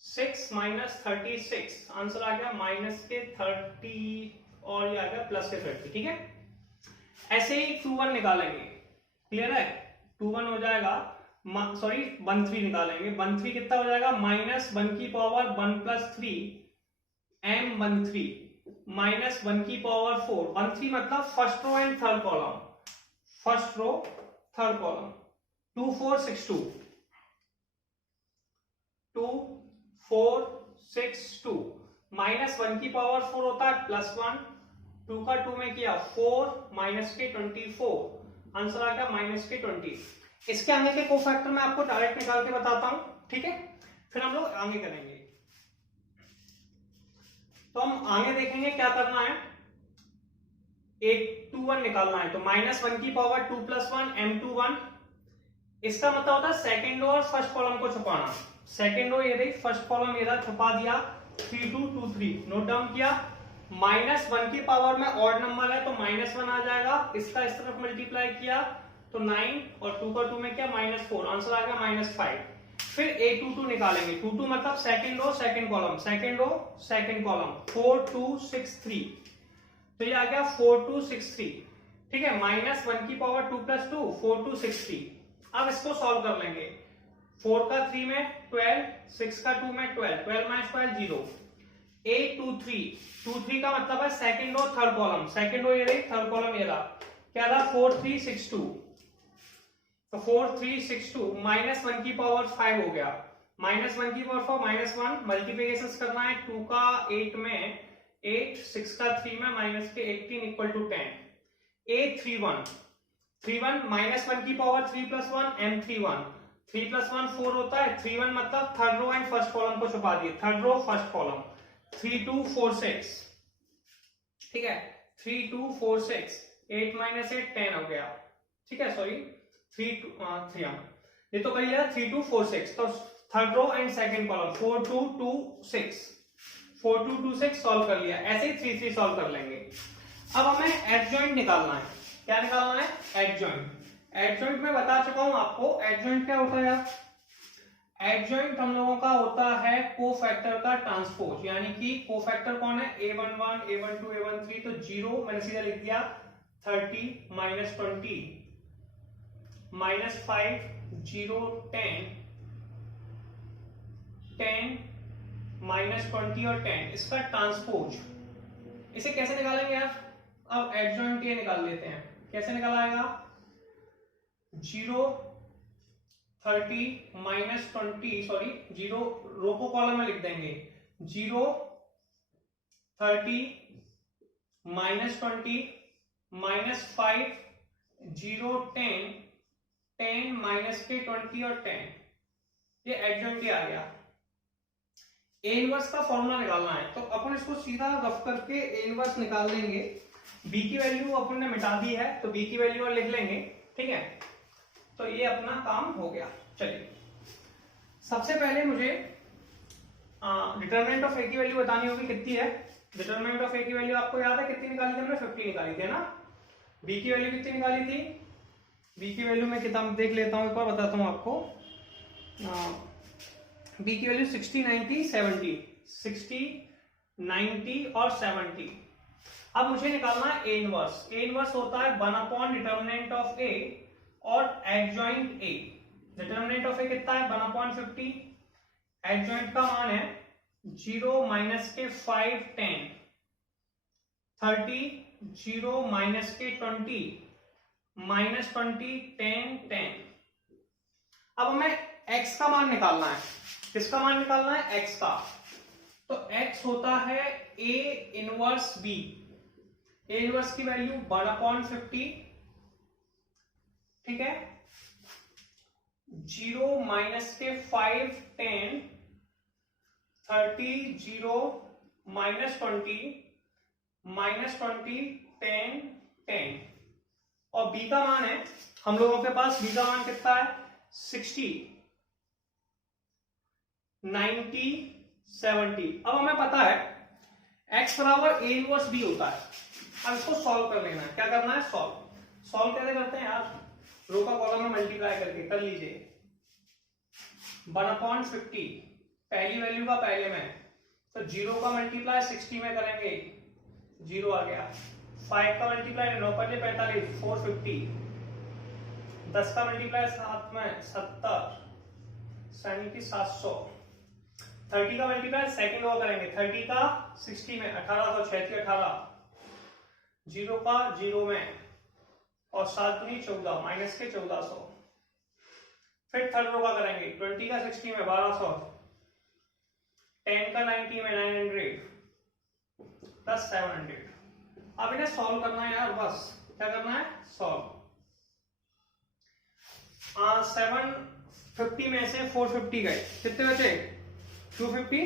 6 माइनस 36, आंसर आ गया माइनस के 30 और ये आ गया प्लस के 30। ठीक है, ऐसे ही 2 1 निकालेंगे, क्लियर है, 2 1 हो जाएगा, सॉरी 1 3 निकालेंगे, 1 3 कितना हो जाएगा माइनस 1 की पावर 1 प्लस 3 m 1 3 माइनस 1 की पावर 4, 1 3 मतलब first row and third column, first row third column, 2 4 6 2 2 4 6 2 minus 1 की पावर 4 होता है प्लस 1, 2 का 2 में किया 4 माइनस के 24, आंसर आ गया माइनस के 20। इसके आगे के कोफैक्टर मैं आपको डायरेक्ट निकाल के बताता हूं, ठीक है, फिर हम लोग आगे करेंगे। तो हम आगे देखेंगे क्या करना है, 8 2 1 निकालना है, तो माइनस 1 की पावर 2 प्लस 1 m21, इसका मतलब होता है सेकेंड रो और फर्स्ट कॉलम को छुपाना, सेकेंड रो ये रही, फर्स्ट कॉलम ये रहा, छुपा दिया, 3 2 2 3 नोट डाउन किया, माइनस 1 की पावर में ऑड नंबर है तो माइनस 1 आ जाएगा, इसका इस तरफ मल्टीप्लाई किया तो 9 और 2 का 2 में क्या माइनस 4, आंसर आ गया माइनस 5। फिर a22 निकालेंगे, 2 2 मतलब second row second column, second row second column, 4 2 6 3, तो ये आ गया 4 2 6 3। ठीक है, माइनस 1 की पावर 2 प्लस 2 4 2 6 3। अब इसको सॉल्व कर लेंगे, 4 का 3 में 12, 6 का 2 में 12, 12 माइनस 12 0, 8 2 3, 2 3 का मतलब है second row third column, second row ये रही, थर्ड कॉलम ये रहा, क्या रहा 4 3 6 2, तो 4 3 6 2 माइनस 1 की पावर 5 हो गया, माइनस 1 की पावर 4 माइनस 1 मल्टीप्लिकेशन करना है, 2 का 8 में 8, 6 का 3 में माइनस के 18 इक्वल टू 10, a31 31 माइनस 1 की पावर 3 प्लस 1 m31, 3 प्लस 1 4 होता है, 31 मतलब third row and first column को छुपा दिए, थर्ड रो फर्स्ट कॉलम, 3 2 4 6, ठीक है, 3 2 4 6, 8 माइनस 8 10 हो गया, ठीक है, सॉरी 3 3 ये तो कर लिया 3 2 4 6, तो third row and second column 4 2 2 6, 4 2 2 6 solve कर लिया, ऐसे ही 3 3 सॉल्व कर लेंगे। अब हमें एडजॉइंट निकालना है, क्या निकालना है, एडजॉइंट। एडजॉइंट में बता चुका हूं आपको, एडजॉइंट क्या होता है, एडजॉइंट हम लोगों का होता है कोफैक्टर का ट्रांसपोज, यानी कि कोफैक्टर कौन है, a11 a12 a13, तो 0 मैंने सीधा लिख दिया, 30 माइनस 20 माइनस 5 0 10 10 माइनस 20 और 10, इसका ट्रांसपोज, इसे कैसे निकालेंगे यार, अब एडजॉइंट ये निकाल लेते हैं, कैसे निकाला 0 30 माइनस 20, सॉरी 0 रो को कॉलम में लिख देंगे, 0 30 माइनस 20 माइनस 5 0 10 10 माइनस के 20 और 10, ये एडजॉइंट आ गया। ए इनवर्स का फॉर्मूला निकालना है, तो अपन इसको सीधा रफ करके ए इनवर्स निकाल लेंगे, बी की वैल्यू अपन ने मिटा दी है तो बी की वैल्यू और लिख लेंगे, ठीक है, तो ये अपना काम हो गया। चलिए सबसे पहले मुझे डिटरमिनेंट ऑफ ए की वैल्यू बतानी होगी, कितनी है, डिटरमिनेंट ऑफ ए की वैल्यू आपको याद है कितनी निकाली थी हमने, 50 निकाली थी ना, बी की वैल्यू कितनी निकाली थी, बी की वैल्यू मैं किताब देख लेता हूं, एक बार बताता हूं आपको, बी की वैल्यू 60 90 70, 60 90 और 70। अब मुझे निकालना है ए इनवर्स, ए इनवर्स होता है 1 अपॉन डिटरमिनेंट ऑफ ए और एडजॉइंट ए, डिटरमिनेंट ऑफ ए कितना है 1 अपॉन 50, एडजॉइंट का मान है 0 माइनस के 5 10 30 0 माइनस के 20 माइनस 20 10 10। अब हमें x का मान निकालना है, किसका मान निकालना है, x का, तो x होता है a inverse b, a inverse की वैल्यू 1 अपॉन 50, ठीक है, 0 माइनस के 5 10 30 0 माइनस 20 माइनस 20 10 10, और b का मान है हम लोगों के पास, b का मान कितना है 60 90 70। अब हमें पता है x बराबर a इनवर्स b होता है, अब इसको सॉल्व कर लेना है, क्या करना है, सॉल्व, सॉल्व कैसे करते हैं यार, रो का कॉलम में मल्टीप्लाई करके कर लीजिए। 1/50 पहली वैल्यू का पहले में, तो 0 का मल्टीप्लाई 60 में करेंगे, 0 आ गया। 5 का मल्टीप्लाई 9 5 45 450, 10 का मल्टीप्लाई 7 में 70 700, 30 का मल्टीप्लाई सेकंड वो करेंगे, 30 का 60 में 1800 18, 0 का 0 में और 7 दूनी 14 माइनस के 1400। फिर थर्ड रो का करेंगे, 20 का 60 में 1200, 10 का 90 में 900 प्लस 700। अब इन्हें सॉल्व करना है यार, बस क्या करना है, सॉल्व। 750 में से 450 गए, कितने बचे, 250।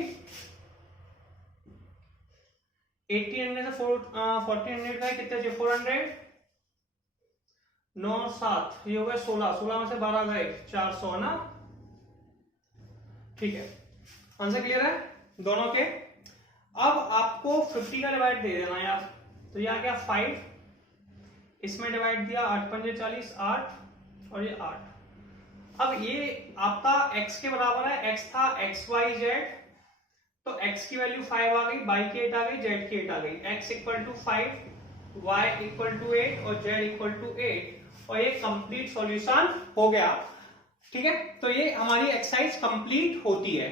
1800 से 1400 गए, कितने बचे, 400। 9 7 ये हो गए 16, 16 में से 12 गए, 400 ना। ठीक है, आंसर क्लियर है दोनों के। अब आपको 50 का डिवाइड दे देना यार, तो ये आ गया 5, इसमें डिवाइड दिया 8 5 40 8 और ये 8। अब ये आपका x के बराबर है, x था x y z, तो x की वैल्यू 5 आ गई, y की 8 आ गई, z की 8 आ गई। x equal to 5, y equal to 8 और z इक्वल टू 8, और ये कंप्लीट सॉल्यूशन हो गया। ठीक है, तो ये हमारी एक्सरसाइज कंप्लीट होती है।